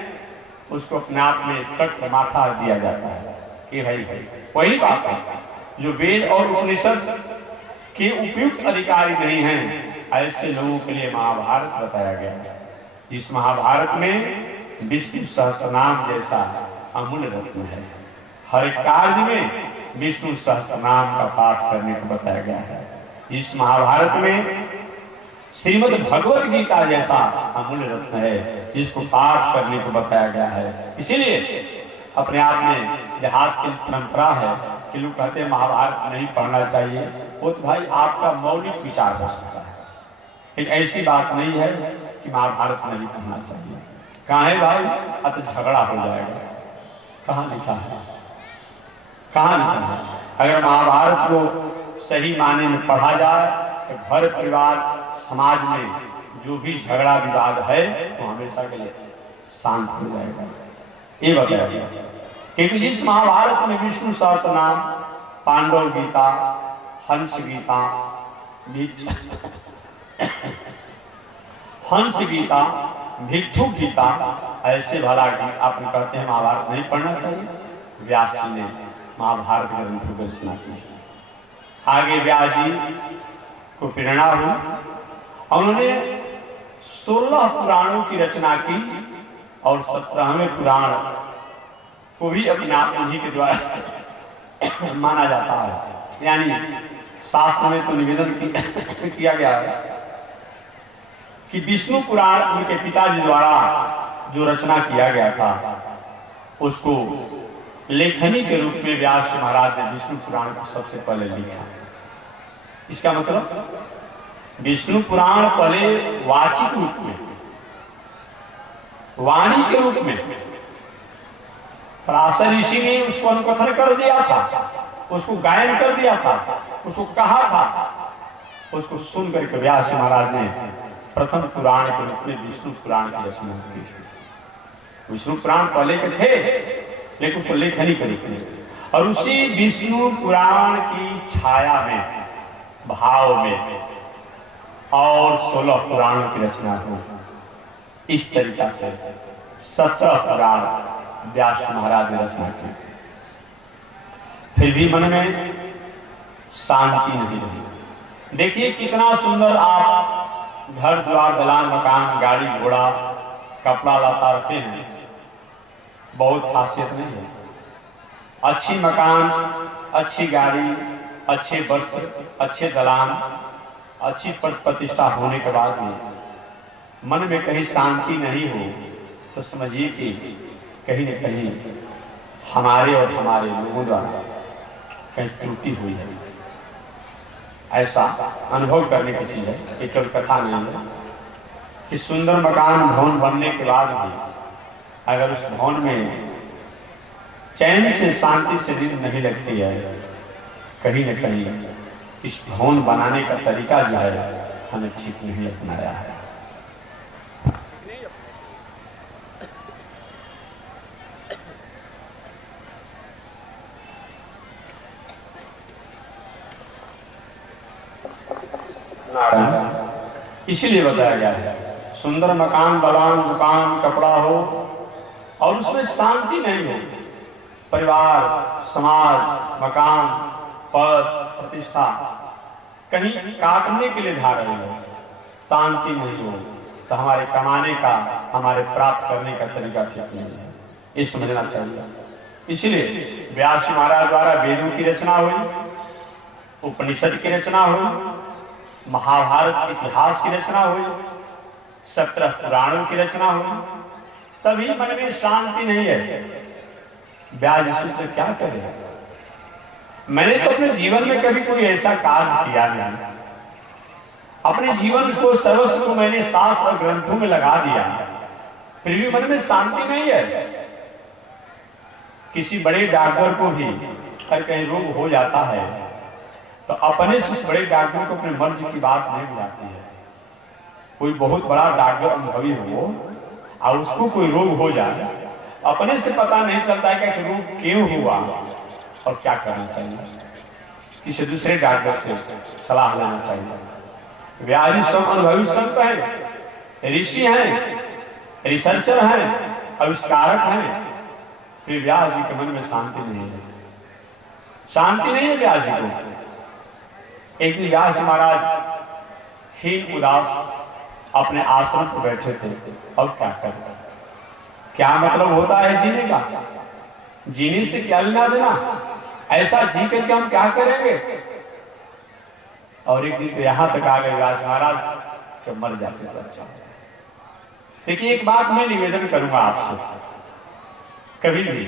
उसको अपने आप में तक माथा दिया जाता है। ये भाई वही बात है जो वेद और उपनिषद के उपयुक्त अधिकारी नहीं हैं, ऐसे लोगों के लिए महाभारत बताया गया है। जिस महाभारत में विष्णु सहस्त्रनाम जैसा अमूल्य रत्न है। हर एक कार्य में विष्णु सहस्त्रनाम का पाठ करने को बताया गया है। इस महाभारत में श्रीमद् भगवत गीता जैसा अमूल्य रत्न है, जिसको पाठ करने को बताया गया है। इसीलिए अपने आप में देहात की परंपरा है कि लोग कहते हैं महाभारत नहीं पढ़ना चाहिए। वो तो भाई आपका मौलिक विचार हो सकता है, लेकिन ऐसी बात नहीं है कि महाभारत नहीं पढ़ना चाहिए। कहाँ है भाई? अब तो झगड़ा हो जाएगा। कहाँ लिखा है? कहाँ लिखा है? अगर महाभारत को सही माने में पढ़ा जाए तो घर परिवार समाज में जो भी झगड़ा विवाद है वो हमेशा के लिए शांत हो जाएगा। ये बताया गया, क्योंकि जिस महाभारत में विष्णु सहस्त्रनाम, पांडव गीता, हंस गीता, हंस गीता, भिक्षु गीता, ऐसे भला आपने कहते हैं महाभारत नहीं पढ़ना चाहिए। व्यास जी ने महाभारत ग्रंथों की रचना की। आगे व्यास जी को प्रेरणा हुई, उन्होंने 16 पुराणों की रचना की और 17वें पुराण को भी अपने आप उन्हीं के द्वारा माना जाता है। यानी शास्त्र में तो निवेदन किया गया है कि विष्णु पुराण उनके पिताजी द्वारा जो रचना किया गया था उसको लेखनी के रूप में व्यास महाराज ने विष्णु पुराण को सबसे पहले लिखा। इसका मतलब विष्णु पुराण पहले वाचिक रूप में, वाणी के रूप में पराशर ऋषि ने उसको अनुकथन कर दिया था, उसको गायन कर दिया था, उसको कहा था। उसको सुन करके व्यास महाराज ने प्रथम पुराण के रूप में विष्णु पुराण की रचना की। विष्णु पुराण पहले के थे लेकिन उसको लेखनी के रूप में, और उसी विष्णु पुराण की छाया में, भाव में और 16 पुराणों की रचना हो। इस तरीका से 17 पुराण व्यास महाराज ने रचना की। फिर भी मन में शांति नहीं रही। देखिए कितना सुंदर आप घर द्वार दलान मकान गाड़ी घोड़ा कपड़ा लता रखे हैं, बहुत खासियत नहीं है। अच्छी मकान, अच्छी गाड़ी, अच्छे वस्त्र, अच्छे दलान, अच्छी प्रतिष्ठा होने के बाद भी मन में कहीं शांति नहीं हो तो समझिए कि कहीं न कहीं हमारे और हमारे लोगों द्वारा कहीं त्रुटि हुई है। ऐसा अनुभव करने की चीज है, ये केवल कथा नहीं है कि सुंदर मकान भवन बनने के बाद भी अगर उस भवन में चैन से शांति से नींद नहीं लगती है, कहीं न कहीं इस भवन बनाने का तरीका जो है हमें ठीक नहीं अपनाया है। इसीलिए बताया गया है सुंदर मकान दलान दुकान कपड़ा हो और उसमें शांति नहीं हो, परिवार समाज मकान पद प्रतिष्ठा कहीं काटने के लिए धा रहे हो, शांति नहीं हो तो हमारे कमाने का हमारे प्राप्त करने का तरीका ठीक नहीं है, ये समझना चाहिए। इसलिए व्यास महाराज द्वारा वेदों की रचना हुई, उपनिषद की रचना हुई, महाभारत इतिहास की रचना हुई, 17 पुराणों की रचना हुई, तभी मन में शांति नहीं है। व्यास से क्या करे? मैंने तो अपने जीवन में कभी कोई ऐसा कार्य किया नहीं, अपने जीवन को सर्वस्व को मैंने शास्त्र ग्रंथों में लगा दिया, फिर भी मन में शांति नहीं है। किसी बड़े डॉक्टर को भी अगर कहीं रोग हो जाता है तो अपने से उस बड़े डॉक्टर को अपने मर्ज की बात नहीं बुलाती है। कोई बहुत बड़ा डॉक्टर अनुभवी हो और उसको कोई रोग हो जाए, अपने से पता नहीं चलता है कि रोग क्यों हुआ और क्या करना चाहिए, किसी दूसरे डॉक्टर से सलाह लेना चाहिए। व्यास सब अनुभवी संत हैं, ऋषि हैं, रिसर्चर हैं, आविष्कारक हैं, फिर व्यास जी के मन में शांति नहीं है, शांति नहीं है व्यास जी को। एक दिन व्यास महाराज खीन उदास अपने आश्रम पर बैठे थे। अब क्या करें, क्या मतलब होता है जीने का, जीने से क्या लेना देना, ऐसा जी करके हम क्या करेंगे। और एक दिन तो यहां तक आ गए व्यास महाराज कि मर जाते तो अच्छा। देखिए एक बात मैं निवेदन करूंगा आपसे, कभी भी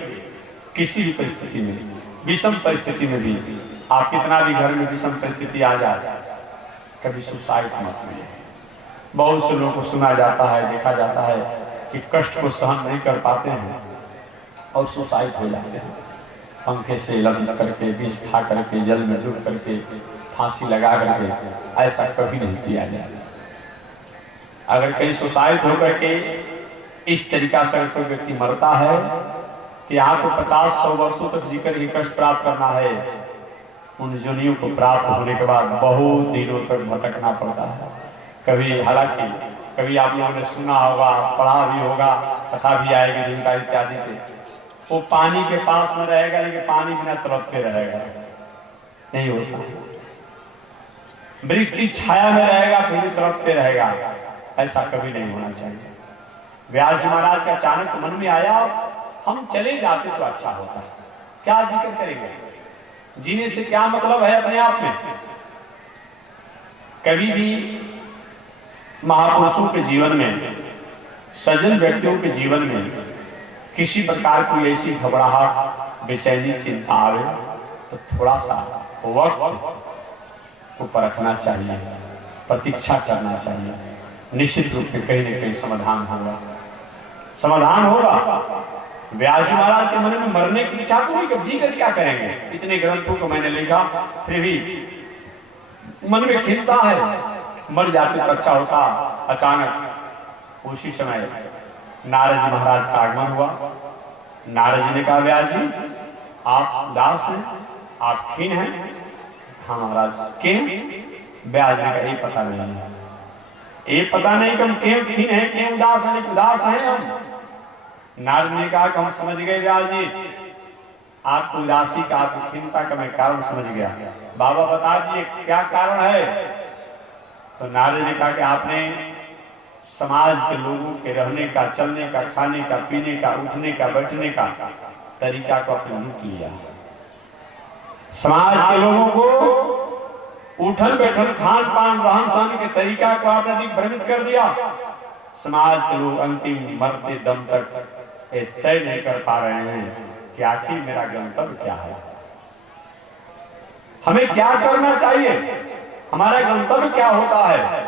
किसी भी परिस्थिति में, विषम परिस्थिति में भी, आप कितना भी घर में विषम परिस्थिति आ जाए, कभी सुसाइड मत करिए। बहुत से लोगों को सुना जाता है, देखा जाता है कि कष्ट को सहन नहीं कर पाते हैं और सुसाइड हो जाते हैं, पंखे से लग करके, विष खा करके, जल में डूब करके, फांसी लगा करके। ऐसा कभी नहीं किया जाए। अगर कहीं सुसाइड होकर के इस तरीका से कोई व्यक्ति मरता है कि यहाँ तो 50-100 वर्षों तक जीकर ही कष्ट प्राप्त करना है, उन जोनियों को प्राप्त होने के बाद बहुत दिनों तक भटकना पड़ता है। कभी हालांकि कभी आप लोगों ने सुना होगा, पढ़ा भी होगा, कथा भी आएगी जिनका इत्यादि पे, वो पानी के पास में रहेगा लेकिन पानी बिना तड़पते रहेगा, नहीं होता। वृक्ष की छाया में रहेगा फिर भी तड़पते रहेगा, ऐसा कभी नहीं होना चाहिए। व्यास जी महाराज का अचानक मन में आया, हम चले जाते तो अच्छा होता, क्या जिक्र करेंगे, जीने से क्या मतलब है अपने आप में। कभी भी महापुरुषों के जीवन में, सज्जन व्यक्तियों के जीवन में किसी प्रकार की ऐसी घबराहट, बेचैनी, चिंता आवे तो थोड़ा सा वक्त को परखना चाहिए, प्रतीक्षा करना चाहिए। निश्चित रूप से कहीं न कहीं समाधान होगा, समाधान होगा। व्यास जी महाराज के मन में मरने की इच्छा तो नहीं, जी कर क्या करेंगे। इतने ग्रंथों को मैंने लिखा, फिर भी मन में खिलता है, मर जाते तो अच्छा होता। अचानक उसी समय नारद जी महाराज का आगमन हुआ। नारद जी ने कहा, व्यास जी आप उदास हैं, आप खीन हैं। हाँ महाराज, क्यों? व्यास जी का यही पता नहीं है, ये पता नहीं कि हम क्यों खीन हैं, क्यों उदास हैं। उदास हैं हम। नारद ने कहा कि हम समझ गए व्यास जी, आपको उदासी का, आपकी खीनता का मैं कारण समझ गया। बाबा बता दिए क्या कारण है। तो नारद ने कहा कि आपने समाज के लोगों के रहने का, चलने का, खाने का, पीने का, उठने का, बैठने का तरीका को आपने लूट लिया। समाज के लोगों को उठल बैठल, खान पान, रहन सहन के तरीका को आपने दिग्भ्रमित कर दिया। समाज के लोग अंतिम मरते दम तक तय नहीं कर पा रहे हैं कि आखिर मेरा गंतव्य क्या है, हमें क्या करना चाहिए, हमारा गंतव्य क्या होता है।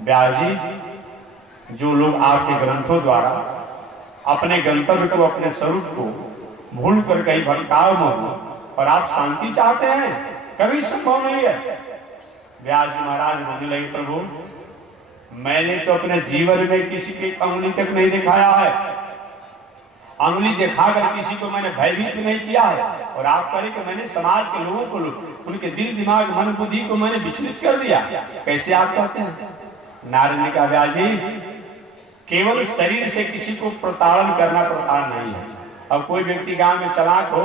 व्यास जी, जो लोग आपके ग्रंथों द्वारा अपने गंतव्य को, अपने स्वरूप को भूल कर कहीं भटकाव में हो और आप शांति चाहते हैं, कभी संभव नहीं है। व्यास जी महाराज बोलने लगे, प्रभु मैंने तो अपने जीवन में किसी की अंगुली तक नहीं दिखाया है, अंगुली दिखाकर किसी को मैंने भयभीत नहीं किया है। और आप करें कि मैंने समाज के लोगों को, उनके दिल, दिमाग, मन, बुद्धि को मैंने विचलित कर दिया। कैसे आप कहते हैं? नारद ने कहा, व्यास जी केवल शरीर से किसी को प्रताड़न करना प्रताड़न नहीं है। अब कोई व्यक्ति गांव में चालाक हो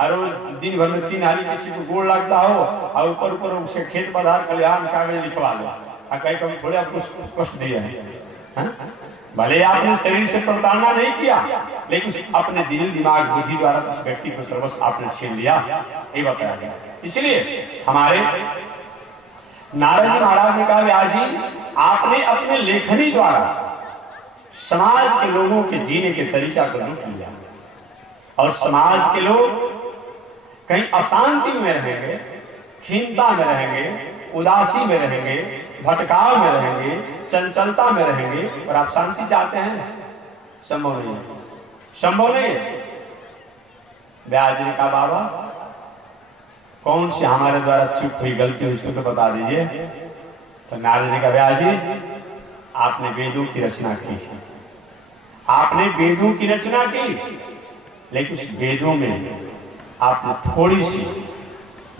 और रोज दिन भर में 3 हाली किसी को गोड़ लगता हो और ऊपर ऊपर उसे खेत पधार कल्याण कागज लिखवा लो और कहीं कभी थोड़े आपको कष्ट दिया है। भले आपने शरीर से प्रताड़ना नहीं किया, लेकिन अपने दिल, दिमाग, बुद्धि द्वारा उस व्यक्ति को सर्वस्व आपने छीन लिया, ये बताया गया। इसलिए हमारे नारद जी महाराज ने कहा, व्यास जी आपने अपने लेखनी द्वारा समाज के लोगों के जीने के तरीका को लूट लिया और समाज के लोग कहीं अशांति में रहेंगे, खीनता में रहेंगे, उदासी में रहेंगे, भटकाव में रहेंगे, चंचलता में रहेंगे और आप शांति चाहते हैं, संभव नहीं, संभव नहीं। व्यास जी ने कहा, बाबा कौन सी हमारे द्वारा चूक हुई, गलती हुई, उसको तो बता दीजिए। तो नारद ने कहा, व्यास जी आपने वेदों की रचना की, आपने वेदों की रचना की, लेकिन उस वेदों में आपने थोड़ी सी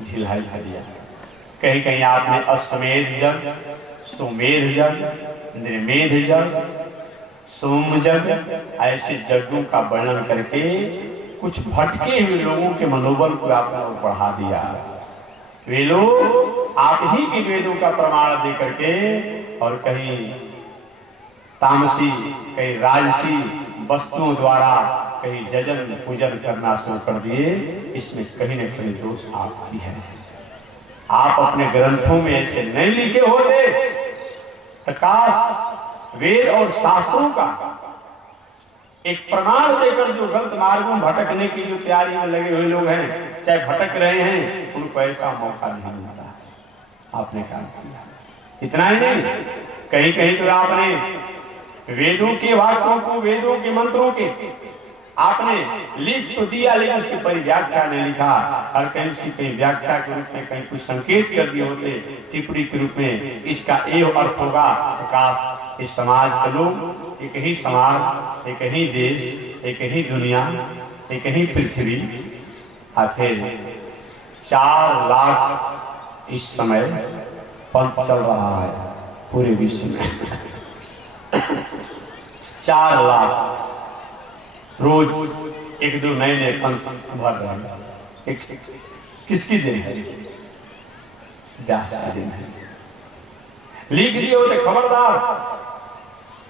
ढिलाई कर दिया। कहीं कहीं आपने अश्वमेध यज्ञ, सुमेध यज्ञ, निर्मेध यज्ञ, सोम यज्ञ, ऐसे यज्ञों का वर्णन करके कुछ भटके हुए लोगों के मनोबल को आपने बढ़ा दिया। वे लोग आप ही के वेदों का प्रमाण दे करके और कहीं तामसी कहीं राजसी वस्तुओं द्वारा कहीं जजन पूजन करना शुरू कर दिए, इसमें कहीं न कहीं दोष आपकी है। आप अपने ग्रंथों में ऐसे नहीं लिखे होते तो काश वेद और शास्त्रों का एक प्रमाण देकर जो गलत मार्गों में भटकने की जो तैयारी में लगे हुए लोग हैं, चाहे भटक रहे हैं, उनको ऐसा मौका नहीं मिला। आपने काम किया। इतना ही नहीं, कहीं कहीं तो आपने वेदों के वाक्यों को, वेदों के मंत्रों के आपने लिख तो दिया, लेकिन उसकी परिव्याख्या नहीं लिखा। और कहीं उसकी कहीं व्याख्या के रूप में कहीं कुछ संकेत कर दिए होते टिप्पणी के रूप में, इसका ये अर्थ होगा। काश इस समाज के लोग, एक ही समाज, एक ही देश, एक ही दुनिया, एक ही पृथ्वी, आखिर 4 लाख इस समय पंथ चल रहा है पूरे विश्व में। 4 लाख रोज 1-2 नए पंथ भर रहे हैं। एक किसकी दिन है? व्यास का दिन है। लिख दिए होते खबरदार,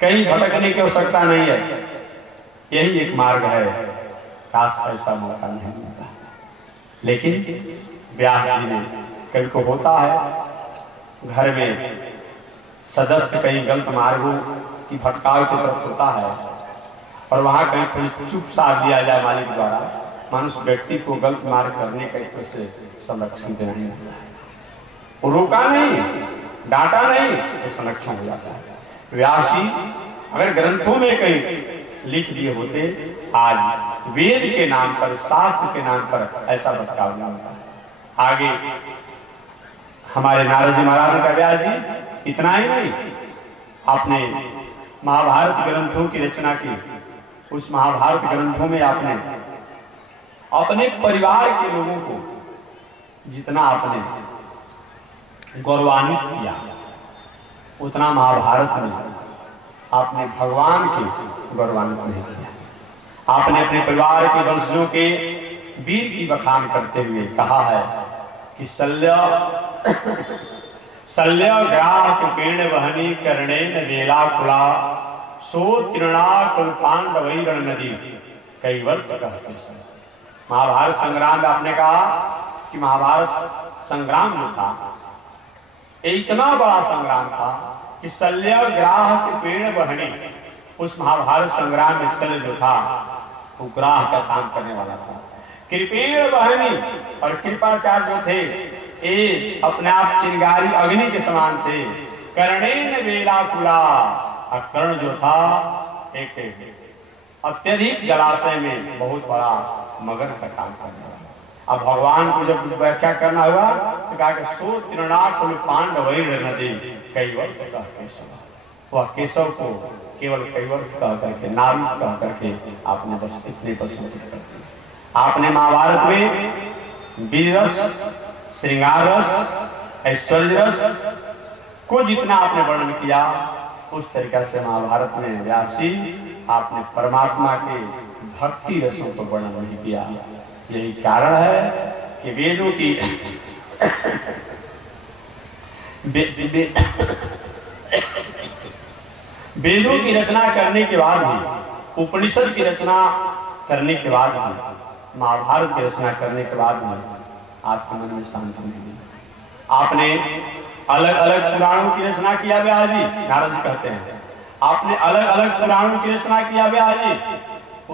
कहीं भटकने की आवश्यकता नहीं है, यही एक मार्ग है। काश ऐसा मौका नहीं मिलता। लेकिन व्यास जी ने, कभी को होता है घर में सदस्य कहीं गलत मार्गों की भटकाव की तरफ होता है और वहां कहीं थोड़ी चुप साथ दिया जाए मालिक द्वारा, मनुष्य व्यक्ति को गलत मार्ग करने का एक तरह से संरक्षण देना ही होता है। वो रोका नहीं, डांटा नहीं, तो संरक्षण हो जाता है। व्यास जी अगर ग्रंथों में कहीं लिख दिए होते, आज वेद के नाम पर, शास्त्र के नाम पर ऐसा भटकाव नहीं होता। आगे हमारे नारद जी महाराज का व्यास जी इतना ही नहीं, आपने महाभारत ग्रंथों की रचना की। उस महाभारत ग्रंथों में आपने अपने परिवार के लोगों को जितना आपने गौरवान्वित किया, उतना महाभारत में आपने भगवान के गौरवान्वित नहीं किया। आपने अपने परिवार के वंशजों के वीर की बखान करते हुए कहा है कि शल्य ग्राह पेण वहनी कर्णेन वेला कुला सो तृणाकुल पांडवैरण नदी कैवर्त कहते हैं। महाभारत संग्राम में आपने कहा कि महाभारत संग्राम जो था, इतना बड़ा संग्राम था कि शल्य ग्राह के पेड़ वहनी, उस महाभारत संग्राम में शल्य जो था वो ग्राह का काम करने वाला था। कृपेण वहनी, और कृपाचार्य जो थे ये अपने आप चिंगारी अग्नि के समान थे। कर्णेन वेलाकुला, और कर्ण जो था एक अत्यधिक जलाशय में बहुत बड़ा मगर का काम करने वाला। अब भगवान को जब व्याख्या करना हुआ तो कहा कि सो तृणाकुल पांडवैर नदी कैवर्त कहते समय, वह केशव को केवल कैवर्त कह करके, नारुत कह करके आपने बस इतने पर सूचित कर दिया। आपने महाभारत में वीर रस, श्रृंगार रस, ऐश्वर्य रस को जितना आपने वर्णन किया, उस तरीका से महाभारत में व्यास जी आपने परमात्मा के भक्ति रसों को वर्णन नहीं किया। यही कारण है कि वेदों की वेदों की रचना करने के बाद भी, उपनिषद की रचना करने के बाद भी, महाभारत की रचना करने के बाद भी आपके मन में शांति नहीं मिली। आपने अलग अलग पुराणों की रचना किया व्यास जी, नारद जी कहते हैं आपने अलग अलग पुराणों की रचना किया व्यास जी,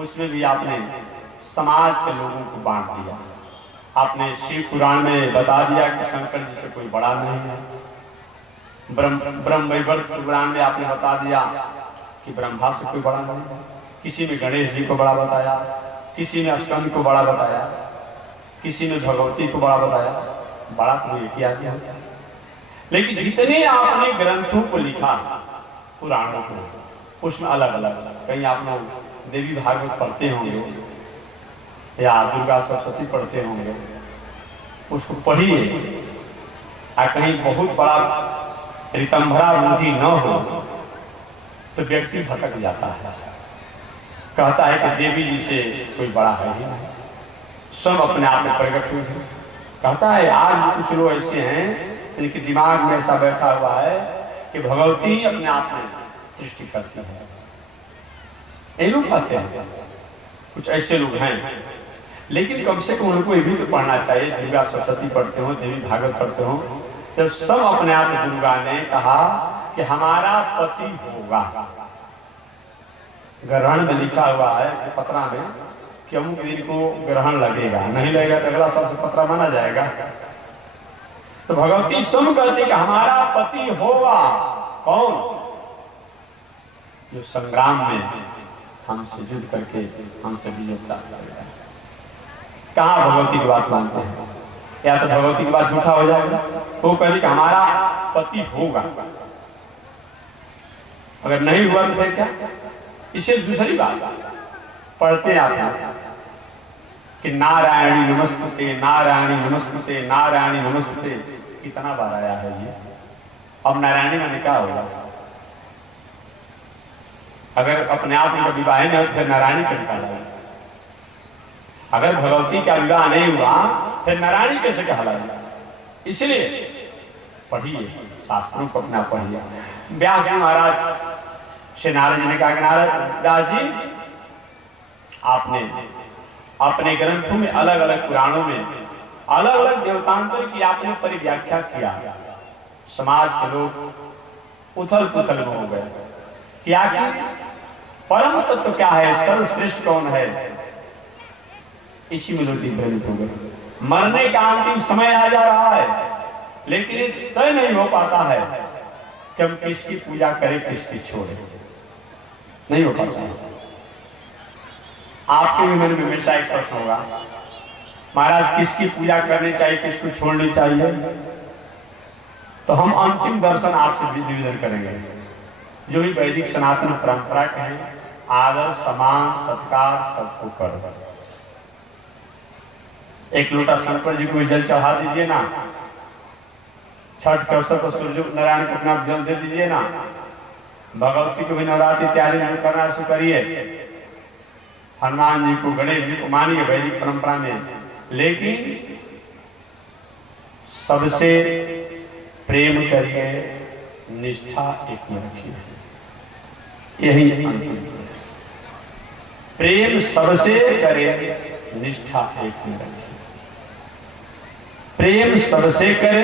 उसमें भी आपने समाज के लोगों को बांट दिया। आपने शिव पुराण में बता दिया कि शंकर जी से कोई बड़ा नहीं है। ब्रह्म वैवर्त पुराण में आपने बता दिया कि ब्रह्मा से कोई बड़ा नहीं है। किसी में गणेश जी को बड़ा बताया, किसी में स्कंद को बड़ा बताया, किसी ने भगवती को बड़ा बताया। बड़ा तो एक ही आदमी होता है। लेकिन जितने आपने ग्रंथों को लिखा, पुराणों को, उसमें अलग अलग, कहीं आप लोग देवी भागवत पढ़ते होंगे या दुर्गा सप्तशती पढ़ते होंगे, उसको पढ़िए। और कहीं बहुत बड़ा रितंभरा बुद्धि न हो तो व्यक्ति भटक जाता है, कहता है कि देवी जी से कोई बड़ा है ही नहीं, सब अपने आप में प्रकट हुए हैं। कहता है आज कुछ लोग ऐसे हैं इनके दिमाग में ऐसा बैठा हुआ है कि भगवती अपने आप में सृष्टि करती है। ये लोग कहते हैं, कुछ ऐसे लोग हैं, लेकिन कम से कम उनको ये भी तो पढ़ना चाहिए। दुर्गा सप्तशती पढ़ते हो, देवी भागवत पढ़ते हो, जब सब अपने आप दुर्गा ने कहा कि हमारा पति होगा। ग्रहण में लिखा हुआ है कि पत्रा में कि अमुक दिन को ग्रहण लगेगा, नहीं लगेगा तो अगला साल से पत्रा माना जाएगा। तो भगवती स्वयं कहती कि हमारा पति होगा। कौन? जो संग्राम में हमसे युद्ध करके हमसे विजय प्राप्त करेगा। कहाँ भगवती की बात मानते हैं? या तो भगवती की बात झूठा हो जाएगा। वो कहती कि हमारा पति होगा, अगर नहीं हुआ तो फिर क्या? इसे दूसरी बात पढ़ते आप कि नारायणी नमस्ते, नारायणी नमस्ते, नारायणी नमस्ते कितना बार आया है ये। अब नारायणी में क्या होगा? अगर अपने आप में विवाह नहीं हो तो फिर नारायणी का निकाला। अगर भगवती का विवाह नहीं हुआ फिर नारायणी कैसे कहलाएगा? इसलिए पढ़िए, शास्त्रों को अपना पढ़िए। व्यास जी महाराज श्री नारद जी ने कहा कि नारद दास जी, आपने अपने ग्रंथों में अलग अलग पुराणों में अलग अलग देवतांतर की आपने परिव्याख्या किया। समाज के लोग उथल पुथल में हो गए। क्या कि परम तत्व क्या है, सर्वश्रेष्ठ कौन है, इसी में लोग विभ्रमित हो गए। मरने का अंतिम समय आ जा रहा है, लेकिन तय नहीं हो पाता है कि हम किसकी पूजा करें किसकी छोड़ें, नहीं हो पाता है। आपके भी मन में हमेशा एक प्रश्न होगा, महाराज किसकी पूजा करनी चाहिए किसको छोड़नी चाहिए? तो हम अंतिम दर्शन आपसे निवेदन करेंगे। जो भी वैदिक सनातन परंपरा के हैं, आदर सम्मान सत्कार सबको करो। एक लोटा शंकर जी को जल चढ़ा दीजिए ना, छठ के अवसर पर सूर्य नारायण को अपना जल दे दीजिए ना, भगवती को भी नवरात्रि इत्यादि जो करना शुरू करिए, हनुमान जी को गणेश जी को मानिए वैदिक परंपरा में, लेकिन सबसे प्रेम करिए, निष्ठा एक में रखिए, यही अंतिम। प्रेम सबसे करे, निष्ठा एक में रखिए। प्रेम सबसे करे,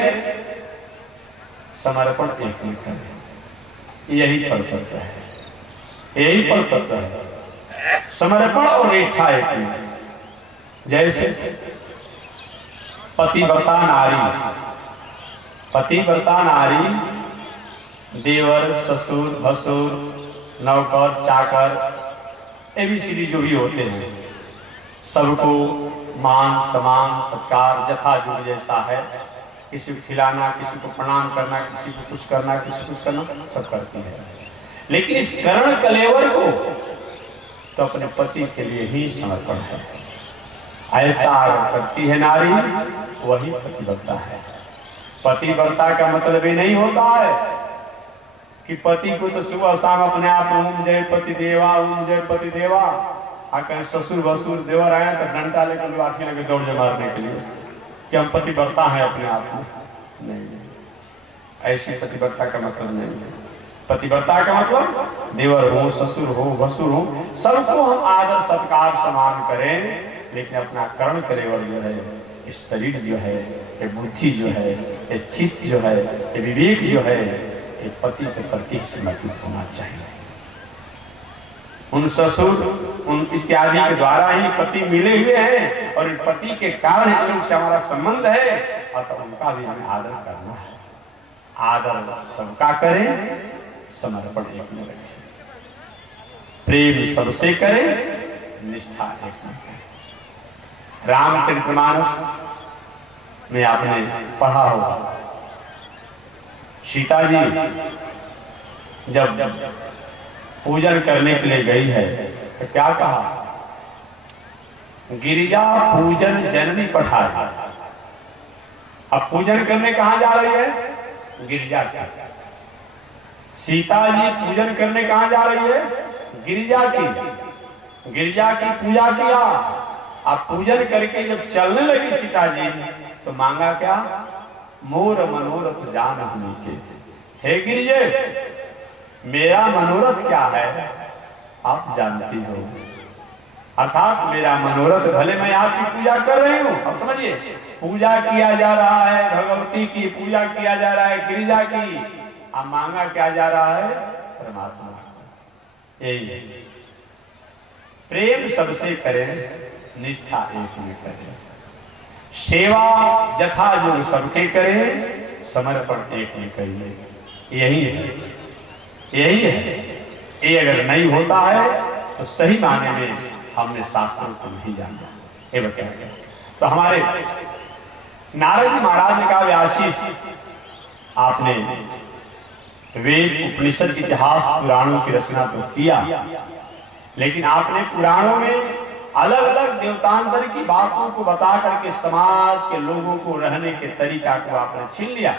समर्पण एक में करे, यही परतत्व है, यही परतत्व है। समर्पण और निष्ठा एक में। जैसे पतिव्रता नारी, पतिव्रता नारी देवर ससुर भसुर नौकर चाकर एबीसीडी जो भी होते हैं, सबको मान सम्मान सत्कार जथा जो जैसा है, किसी को खिलाना, किसी को प्रणाम करना, किसी को कुछ करना, किसी को कुछ करना, सब करती है। लेकिन इस कर्ण कलेवर को तो अपने पति के लिए ही समर्पण है। ऐसा करती है नारी, वही पतिव्रता है। पतिव्रता का मतलब ये नहीं होता है कि पति को तो सुबह शाम अपने आप ओम जय पति देवा, ओम जय पति देवा, और कहीं ससुर भसुर देवर आए तो डंडा लेकर लाठी लेकर दौड़ जा मारने के लिए कि हम पतिव्रता हैं अपने आप में। नहीं, ऐसी पतिव्रता का मतलब नहीं है। पतिव्रता का मतलब देवर हो, ससुर हो, भसुर हो, सबको हम आदर सत्कार सम्मान करें, लेकिन अपना कर्म करेवर जो है, ये शरीर जो है, ये बुद्धि जो है, ये चित्त जो है, ये विवेक जो है, ये पति के प्रति समर्पित होना चाहिए। उन ससुर उन इत्यादि के द्वारा ही पति मिले हुए हैं और पति के कारण इन से हमारा संबंध है, और तो उनका भी हमें आदर करना है। आदर सबका करें, समर्पण एक में रखें, प्रेम सबसे करें, निष्ठा एक में करें। रामचरितमानस में आपने पढ़ा होगा, सीता जी जब पूजन करने के लिए गई है तो क्या कहा? गिरिजा पूजन जननी पठाए। अब पूजन करने कहां जा रही है? गिरिजा की। सीता जी पूजन करने कहां जा रही है? गिरिजा की। गिरिजा की पूजा किया। अब पूजन करके जब चलने लगी सीता जी तो मांगा क्या? मोर मनोरथ जान हमी के। हे गिरिजे, मेरा मनोरथ क्या है आप जानती हो। अर्थात मेरा मनोरथ, भले मैं आपकी पूजा कर रही हूं, अब समझिए, पूजा किया जा रहा है भगवती की, पूजा किया जा रहा है गिरिजा की, अब मांगा क्या जा रहा है परमात्मा। यही प्रेम सबसे करें, निष्ठा एक में करें, सेवा जथा जो सबके करें, समर्पण एक में करिए। यही है, यही है। ये अगर नहीं होता है तो सही माने में हमने शास्त्रों को नहीं जाना। ये बताया तो हमारे नारद जी महाराज ने कहा, व्यासी आपने वेद उपनिषद इतिहास पुराणों की रचना तो किया, लेकिन आपने पुराणों में अलग अलग देवतांतर की बातों को बता करके समाज के लोगों को रहने के तरीका को आपने छीन लिया।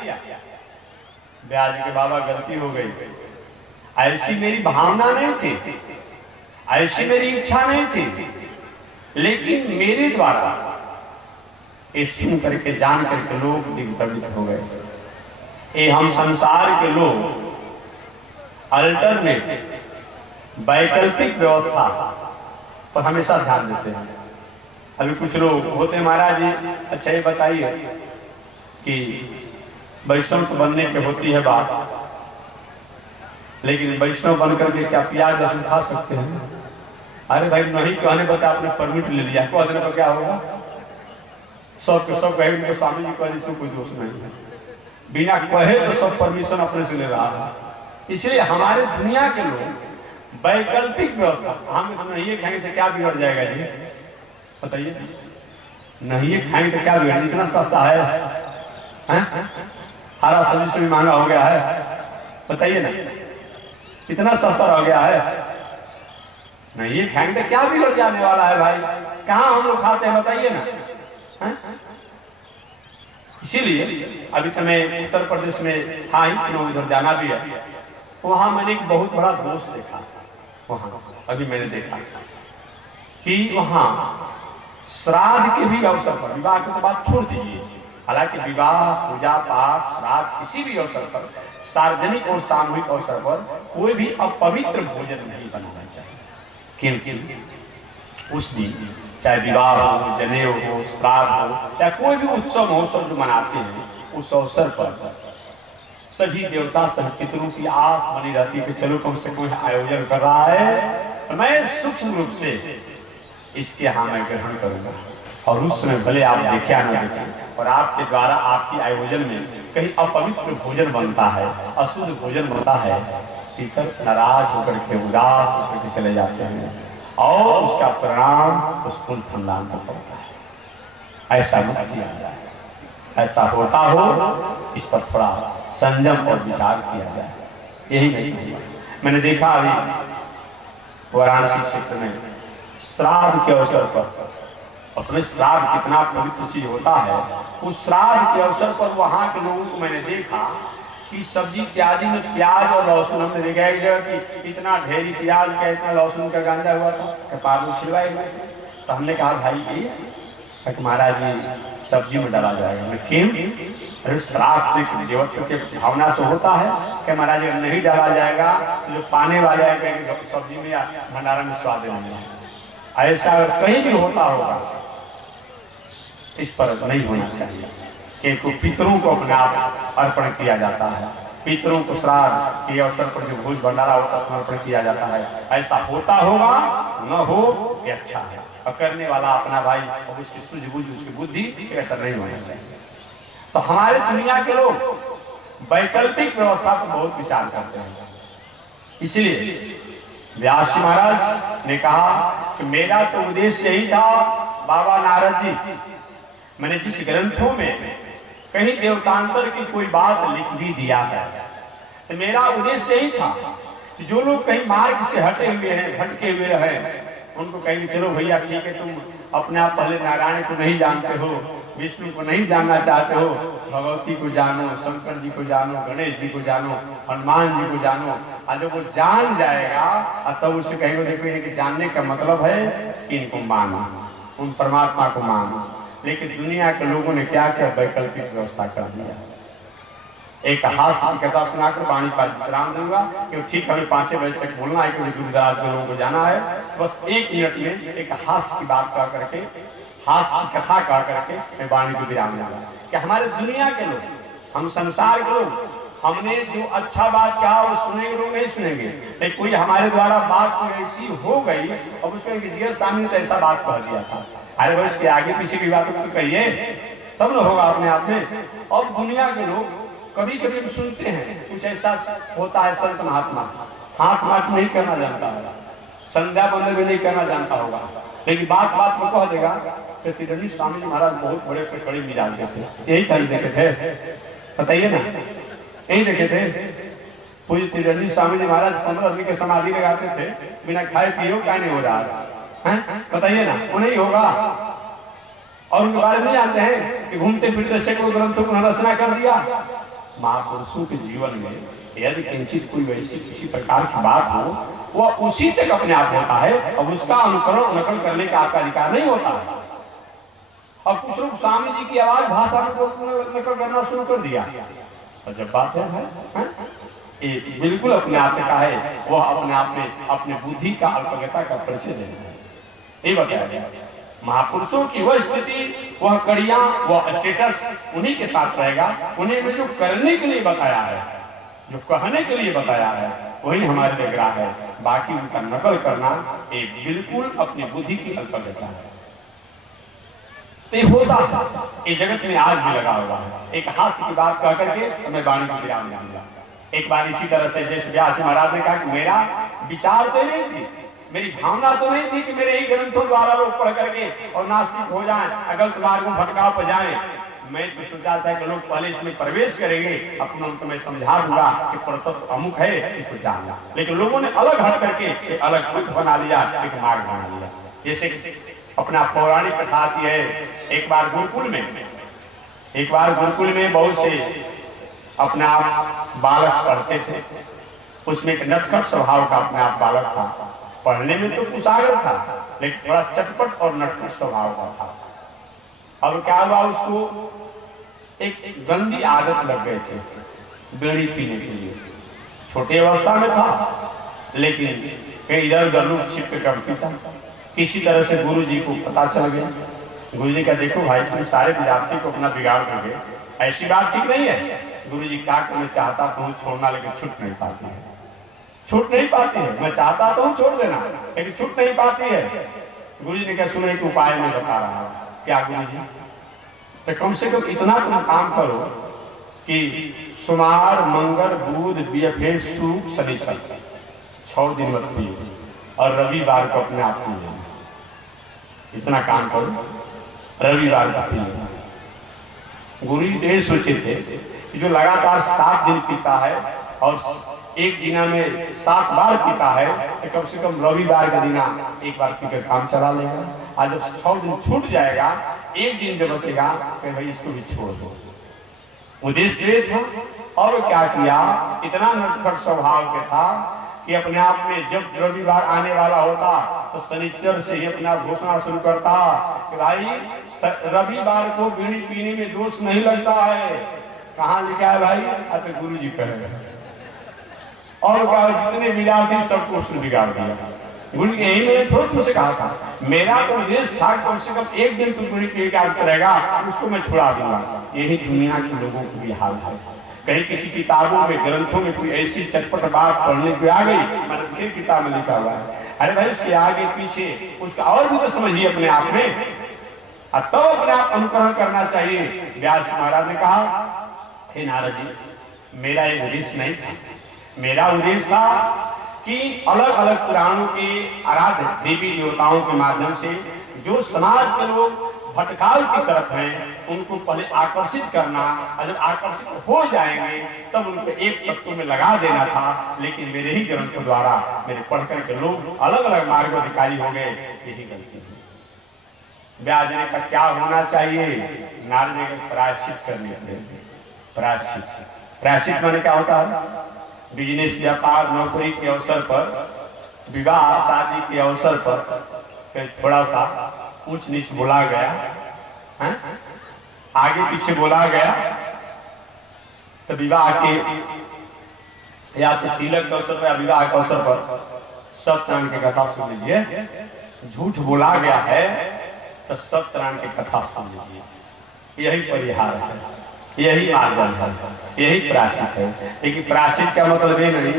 व्यास जी के बाबा, गलती हो गई, ऐसी मेरी भावना नहीं थी, ऐसी मेरी इच्छा नहीं थी, लेकिन मेरे द्वारा ये सुन करके जान करके लोग दिग्भ्रमित हो गए। ये हम संसार के लोग अल्टरनेट वैकल्पिक व्यवस्था पर हमेशा ध्यान देते हैं। अभी कुछ लोग होते हैं, महाराज जी अच्छा ये बताइए कि वैष्णव तो बनने के होती है बात, लेकिन वैष्णव बनकर के क्या प्याज लहसुन खा सकते हैं? अरे भाई नहीं कहने पर आपने परमिट ले लिया, कह देने पर क्या होगा? सब के सब कहे स्वामी जी कहे इसमें कोई दोष नहीं है, बिना कहे तो सब परमिशन अपने से ले रहा है। इसलिए हमारे दुनिया के लोग वैकल्पिक व्यवस्था, हम नहीं खाएंगे से क्या बिगड़ जाएगा जी बताइए? नहीं खाएंगे तो क्या बिगड़, इतना सस्ता है, हरा सब्जी से भी महंगा हो गया है, बताइए ना, इतना सस्ता हो गया है, नहीं खाएंगे तो क्या बिगड़ जाने वाला है भाई? कहाँ हम लोग खाते हैं बताइए ना? इसीलिए अभी तो मैं उत्तर प्रदेश में था ही, उधर जाना भी है, वहां मैंने एक बहुत बड़ा दोष देखा। वहां अभी मैंने देखा कि वहां श्राद्ध के भी अवसर पर, विवाह की तो बात छोड़ दीजिए, हालांकि विवाह पूजा पाठ श्राद्ध किसी भी अवसर पर, सार्वजनिक और सामूहिक अवसर पर कोई भी अपवित्र भोजन नहीं बनाना चाहिए। क्योंकि उस दिन चाहे विवाह हो, जनेऊ हो, श्राद्ध हो या कोई भी उत्सव महोत्सव जो मनाते हैं, उस अवसर पर सभी देवता सभी पितरों की आस बनी रहती है कि चलो कम से कम आयोजन कर रहा है तो मैं सूक्ष्म रूप से इसके यहाँ मैं ग्रहण करूंगा। और उस समय भले आप देखे या न देखें, और आपके द्वारा आपके आयोजन में कहीं अपवित्र भोजन बनता है, अशुद्ध भोजन बनता है, पितर नाराज होकर के उदास होकर के चले जाते हैं और उसका परिणाम उस कुल खानदान को पड़ता है। ऐसा मत किया जाए, ऐसा होता हो इस पर थोड़ा संयम और विचार किया जाए। यही नहीं मैंने देखा अभी वाराणसी क्षेत्र में श्राद्ध के अवसर पर, उसमें श्राद्ध कितना पवित्र चीज होता है, उस श्राद्ध के अवसर पर वहां के लोगों को मैंने देखा कि सब्जी इत्यादि में प्याज और लहसुन, हमने देखा एक जगह कि इतना ढेरी प्याज का इतना लहसुन का गांजा हुआ था, कपार छिलवाए हुए थे। तो हमने कहा भाई ये महाराज जी सब्जी में डाला जाएगा, क्यों? अरे श्राद्ध देवत्व के भावना से होता है कि महाराज अगर नहीं डाला जाएगा तो जो पाने वाले हैं सब्जी में या भंडारा में स्वाद नहीं। ऐसा कहीं भी होता होगा, इस पर नहीं होना चाहिए। एक पितरों को अपने आप अर्पण किया जाता है, पितरों को श्राद्ध के अवसर पर जो भोज भंडारा होता है समर्पण किया जाता है। ऐसा होता होगा, न हो ये अच्छा है, और करने वाला अपना भाई और उसकी सूझबूझ उसकी बुद्धि, ऐसा नहीं होना चाहिए। तो हमारे दुनिया के लोग वैकल्पिक व्यवस्था पर बहुत विचार करते हैं। इसलिए व्यास जी महाराज ने कहा कि मेरा तो उद्देश्य यही था बाबा नारद जी, मैंने जिस ग्रंथों में कहीं देवतांतर की कोई बात लिख भी दिया है, तो मेरा उद्देश्य यही था कि जो लोग कहीं मार्ग से हटे हुए हैं, भटके हुए हैं, उनको कहेंगे चलो भैया ठीक है, तुम अपने आप पहले नारायण को नहीं जानते हो, विष्णु को नहीं जानना चाहते हो, भगवती को जानो, शंकर जी को जानो, गणेश जी को जानो, हनुमान जी को जानो। और जब वो जान जाएगा और तब उससे कहेंगे देखो इनके जानने का मतलब है कि इनको मानो, उन परमात्मा को मानो। लेकिन दुनिया के लोगों ने क्या क्या वैकल्पिक व्यवस्था कर दिया। एक हास्य की कथा सुनाकर वाणी पर विश्राम दूंगा, क्योंकि ठीक हमें 5 बजे तक बोलना है, क्योंकि दूर दराज के लोगों को जाना है। बस 1 मिनट में एक हास्य की बात कह करके, हास्य की कथा कह करके मैं वाणी को विराम दूंगा कि हमारे दुनिया के लोग, हम संसार के लोग, हमने जो अच्छा बात कहा वो सुनेंगे लोग नहीं सुनेंगे, लेकिन कोई हमारे द्वारा बात कोई ऐसी हो गई अब उसमें जिया सामने तो ऐसा बात कह दिया था, अरे भाई इसके आगे पीछे की बात तो कहिए तब न होगा अपने आप में। और दुनिया के लोग कभी कभी सुनते हैं कुछ ऐसा होता है, संत महात्मा हाथ माथ नहीं करना जानता है, संध्या बंदर भी नहीं करना जानता होगा, लेकिन बात बात में कह देगा कि त्रिवेणी स्वामी जी महाराज बहुत बड़े कड़े मिजाज के थे, यही कल देखे थे, बताइए ना, यही देखे थे। पूज्य त्रिवेणी स्वामी जी महाराज 15 आदमी के समाधि लगाते थे, बिना खाए पिए क्या नहीं हो रहा है, बताइए ना, वो नहीं होगा। और उनके बारे में जानते हैं कि घूमते फिरते सैकड़ों ग्रंथों को रचना कर दिया। महापुरुषों के जीवन में यदि किंचित कोई वैसी किसी प्रकार की बात हो, वह उसी तक अपने आप होता है, अब उसका अनुकरण नकल करने का आपका अधिकार नहीं होता है। अब कुछ लोग स्वामी जी की आवाज भाषा में नकल करना शुरू कर दिया, और जब बात है भाई ये बिल्कुल अपने आप में का है, वह अपने आप में अपने बुद्धि का अल्पज्ञता का परिचय देना है, ये बताया गया। महापुरुषों की वह स्थिति, वह कड़ियां, वह स्टेटस उन्हीं के साथ रहेगा। उन्हें में जो करने के लिए बताया है, जो कहने के लिए बताया है, वही हमारे लिए ग्राह है। बाकी उनका नकल करना एक बिल्कुल अपनी बुद्धि की अल्पज्ञता है। तो होता है, ये जगत में आज भी लगा हुआ है। एक हास्य की बात कह करके मैं वाणी को विराम दूंगा। एक बार इसी तरह से जैसे व्यास महाराज ने कहा कि मेरा विचार तो नहीं थी, मेरी भावना तो नहीं थी कि मेरे ही ग्रंथों द्वारा लोग पढ़ करके और नास्तिक हो जाएं, गलत मार्ग में भटकाव पर जाएं। मैं तो सोचा था कि लोग पहले इसमें प्रवेश करेंगे, अपना तो मैं समझा दूंगा कि परतत्व अमुक है, इसको जानना। लेकिन लोगों ने अलग हट करके अलग पथ बना लिया, एक मार्ग बना लिया। जैसे अपना पौराणिक कथा आती है, एक बार गुरुकुल में बहुत से अपने आप बालक पढ़ते थे। उसमें एक नटखट स्वभाव का अपने आप बालक था, पढ़ने में तो कुशागर था, लेकिन थोड़ा चटपट और नटखट स्वभाव का था। अब क्या हुआ, उसको एक गंदी आदत लग गई थी बीड़ी पीने के लिए। छोटी अवस्था में था, लेकिन कहीं इधर उधर लोग छिप कर पीता। किसी तरह से गुरु जी को पता चल गया। गुरु जी का देखो भाई, तुम सारे विद्यार्थी को अपना बिगाड़ दोगे, ऐसी बात ठीक नहीं है। गुरु जी क्या करना चाहता तो छोड़ना, लेकिन छूट नहीं पाती है, मैं चाहता तो छोड़ देना, लेकिन छूट नहीं पाती है। गुरु जी ने क्या सुना, एक उपाय में बता रहा हूं। क्या गुरु जी, तो कम से कम इतना तुम काम करो कि सोमवार, मंगल, बुध, बृहस्पति, शुक्र, शनिचर 6 दिन मत पिए, और रविवार को अपने आप पी लेना। इतना काम करो, रविवार को पी लेना। गुरु जी तो ये सोचे थे कि जो लगातार 7 दिन पीता है और एक दिना में 7 बार पीता है, तो कम से कम रविवार का दिना एक बार पीकर काम चला लेगा। आज जब 6 दिन छूट जाएगा, एक दिन जब बचेगा, तो भाई इसको भी छोड़ दो। उद्देश्य था। और क्या किया, इतना नटखट स्वभाव के था कि अपने आप में जब रविवार आने वाला होता तो शनिचर से ही अपना घोषणा शुरू करता कि भाई रविवार को बीड़ी पीने में दोष नहीं लगता है। कहाँ लिखा है भाई? अब गुरु जी कहे। और क्या, जितने विद्यार्थी सबको उसने बिगाड़ दिया। गुरु जी यही मैंने थोड़ा तुमसे कहा था, मेरा तो उद्देश्य था कम से कम एक दिन तुम बीड़ी पी के करेगा, उसको मैं छुड़ा दूंगा। यही दुनिया के लोगों को भी हाल है। कहीं किसी किताबों में, ग्रंथों में कोई ऐसी चटपट बात पढ़ने को आ गई, मैंने किताब में लिखा हुआ है, अरे भाई उसके आगे पीछे उसका और भी तो समझिए अपने आप में, तब तो अपने आप अनुकरण करना चाहिए। व्यास महाराज ने कहा, हे नारद जी, मेरा एक उद्देश्य नहीं था। मेरा उद्देश्य था कि अलग अलग पुराणों के आराध्य देवी देवताओं के माध्यम से जो समाज के लोग भटकाव की तरफ हैं, उनको पहले आकर्षित करना, और जब आकर्षित हो जाएंगे तब उनको एक तत्व में लगा देना था। लेकिन मेरे ही ग्रंथों द्वारा मेरे पढ़कर के लोग अलग अलग मार्गाधिकारी हो गए, यही गलती है। व्यास जी का क्या होना चाहिए? नारद जी को प्रायश्चित करने के लिए। प्रायश्चित माने क्या होता है? बिजनेस, व्यापार, नौकरी के अवसर पर, विवाह शादी के अवसर पर थोड़ा सा ऊंच नीच बोला गया, हैं? आगे पीछे बोला गया तो विवाह के या तो तिलक के अवसर पर या विवाह के अवसर पर सत्यनारायण की कथा सुन लीजिए। झूठ बोला गया है तो सत्यनारायण की कथा सुन लीजिए। यही परिहार है, यही मार्जन है, यही प्रायश्चित है। लेकिन प्रायश्चित का मतलब ये नहीं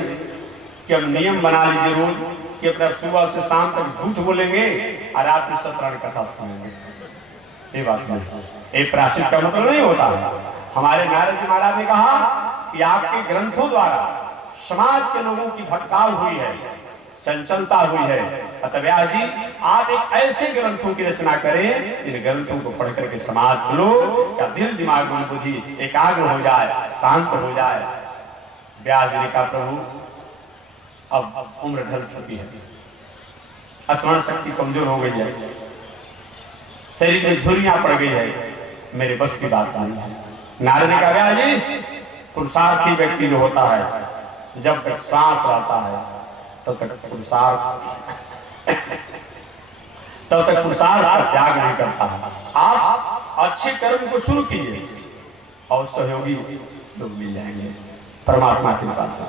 कि हम नियम बना लीजिए रोज कि अपने सुबह से शाम तक झूठ बोलेंगे और रात में सत्यनारायण कथा सुनेंगे। ये बात नहीं, ये प्रायश्चित का मतलब नहीं होता है। हमारे नारद जी महाराज ने कहा कि आपके ग्रंथों द्वारा समाज के लोगों की भटकाव हुई है, चंचलता हुई है। अतः व्यास जी आप एक ऐसे ग्रंथों की रचना करें जिन ग्रंथों को पढ़ करके समाज के लोग का दिल दिमाग मन बुद्धि एकाग्र हो जाए, शांत हो जाए। व्यास जी ने कहा प्रभु अब उम्र ढल चुकी है, स्मरण शक्ति कमजोर हो गई है, शरीर में झुर्रियां पड़ गई है, मेरे बस की बात नहीं है। नारद ने कहा व्यास जी पुरुषार्थी व्यक्ति जो होता है जब तक श्वास रहता है तब तक पुरुषार्थ का त्याग नहीं करता है। आप अच्छे कर्म को शुरू कीजिए और सहयोगी लोग मिल जाएंगे परमात्मा की कृपा से।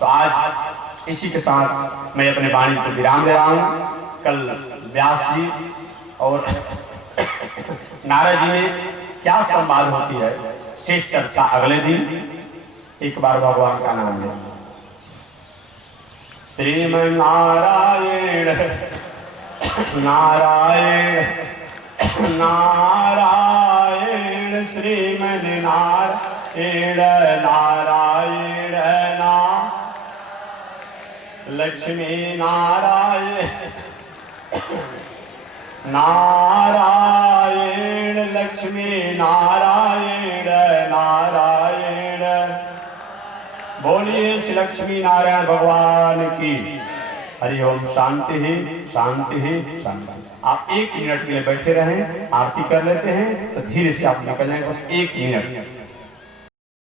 तो आज इसी के साथ मैं अपने वाणी को विराम दे रहा हूं। कल व्यास जी और नारद जी में क्या संवाद होती है शेष चर्चा अगले दिन। एक बार भगवान का नाम ले। श्रीमन्नारायण नारायण नारायण श्रीमन्नारायण नारायण लक्ष्मी नारायण नारायण लक्ष्मी नारायण नारायण। बोलिए श्री लक्ष्मी नारायण भगवान की। हरि ओम। शांति ही शांति ही शांति। आप 1 मिनट के लिए बैठे रहें, आरती कर लेते हैं तो धीरे से आप निकल जाएंगे। बस 1 मिनट।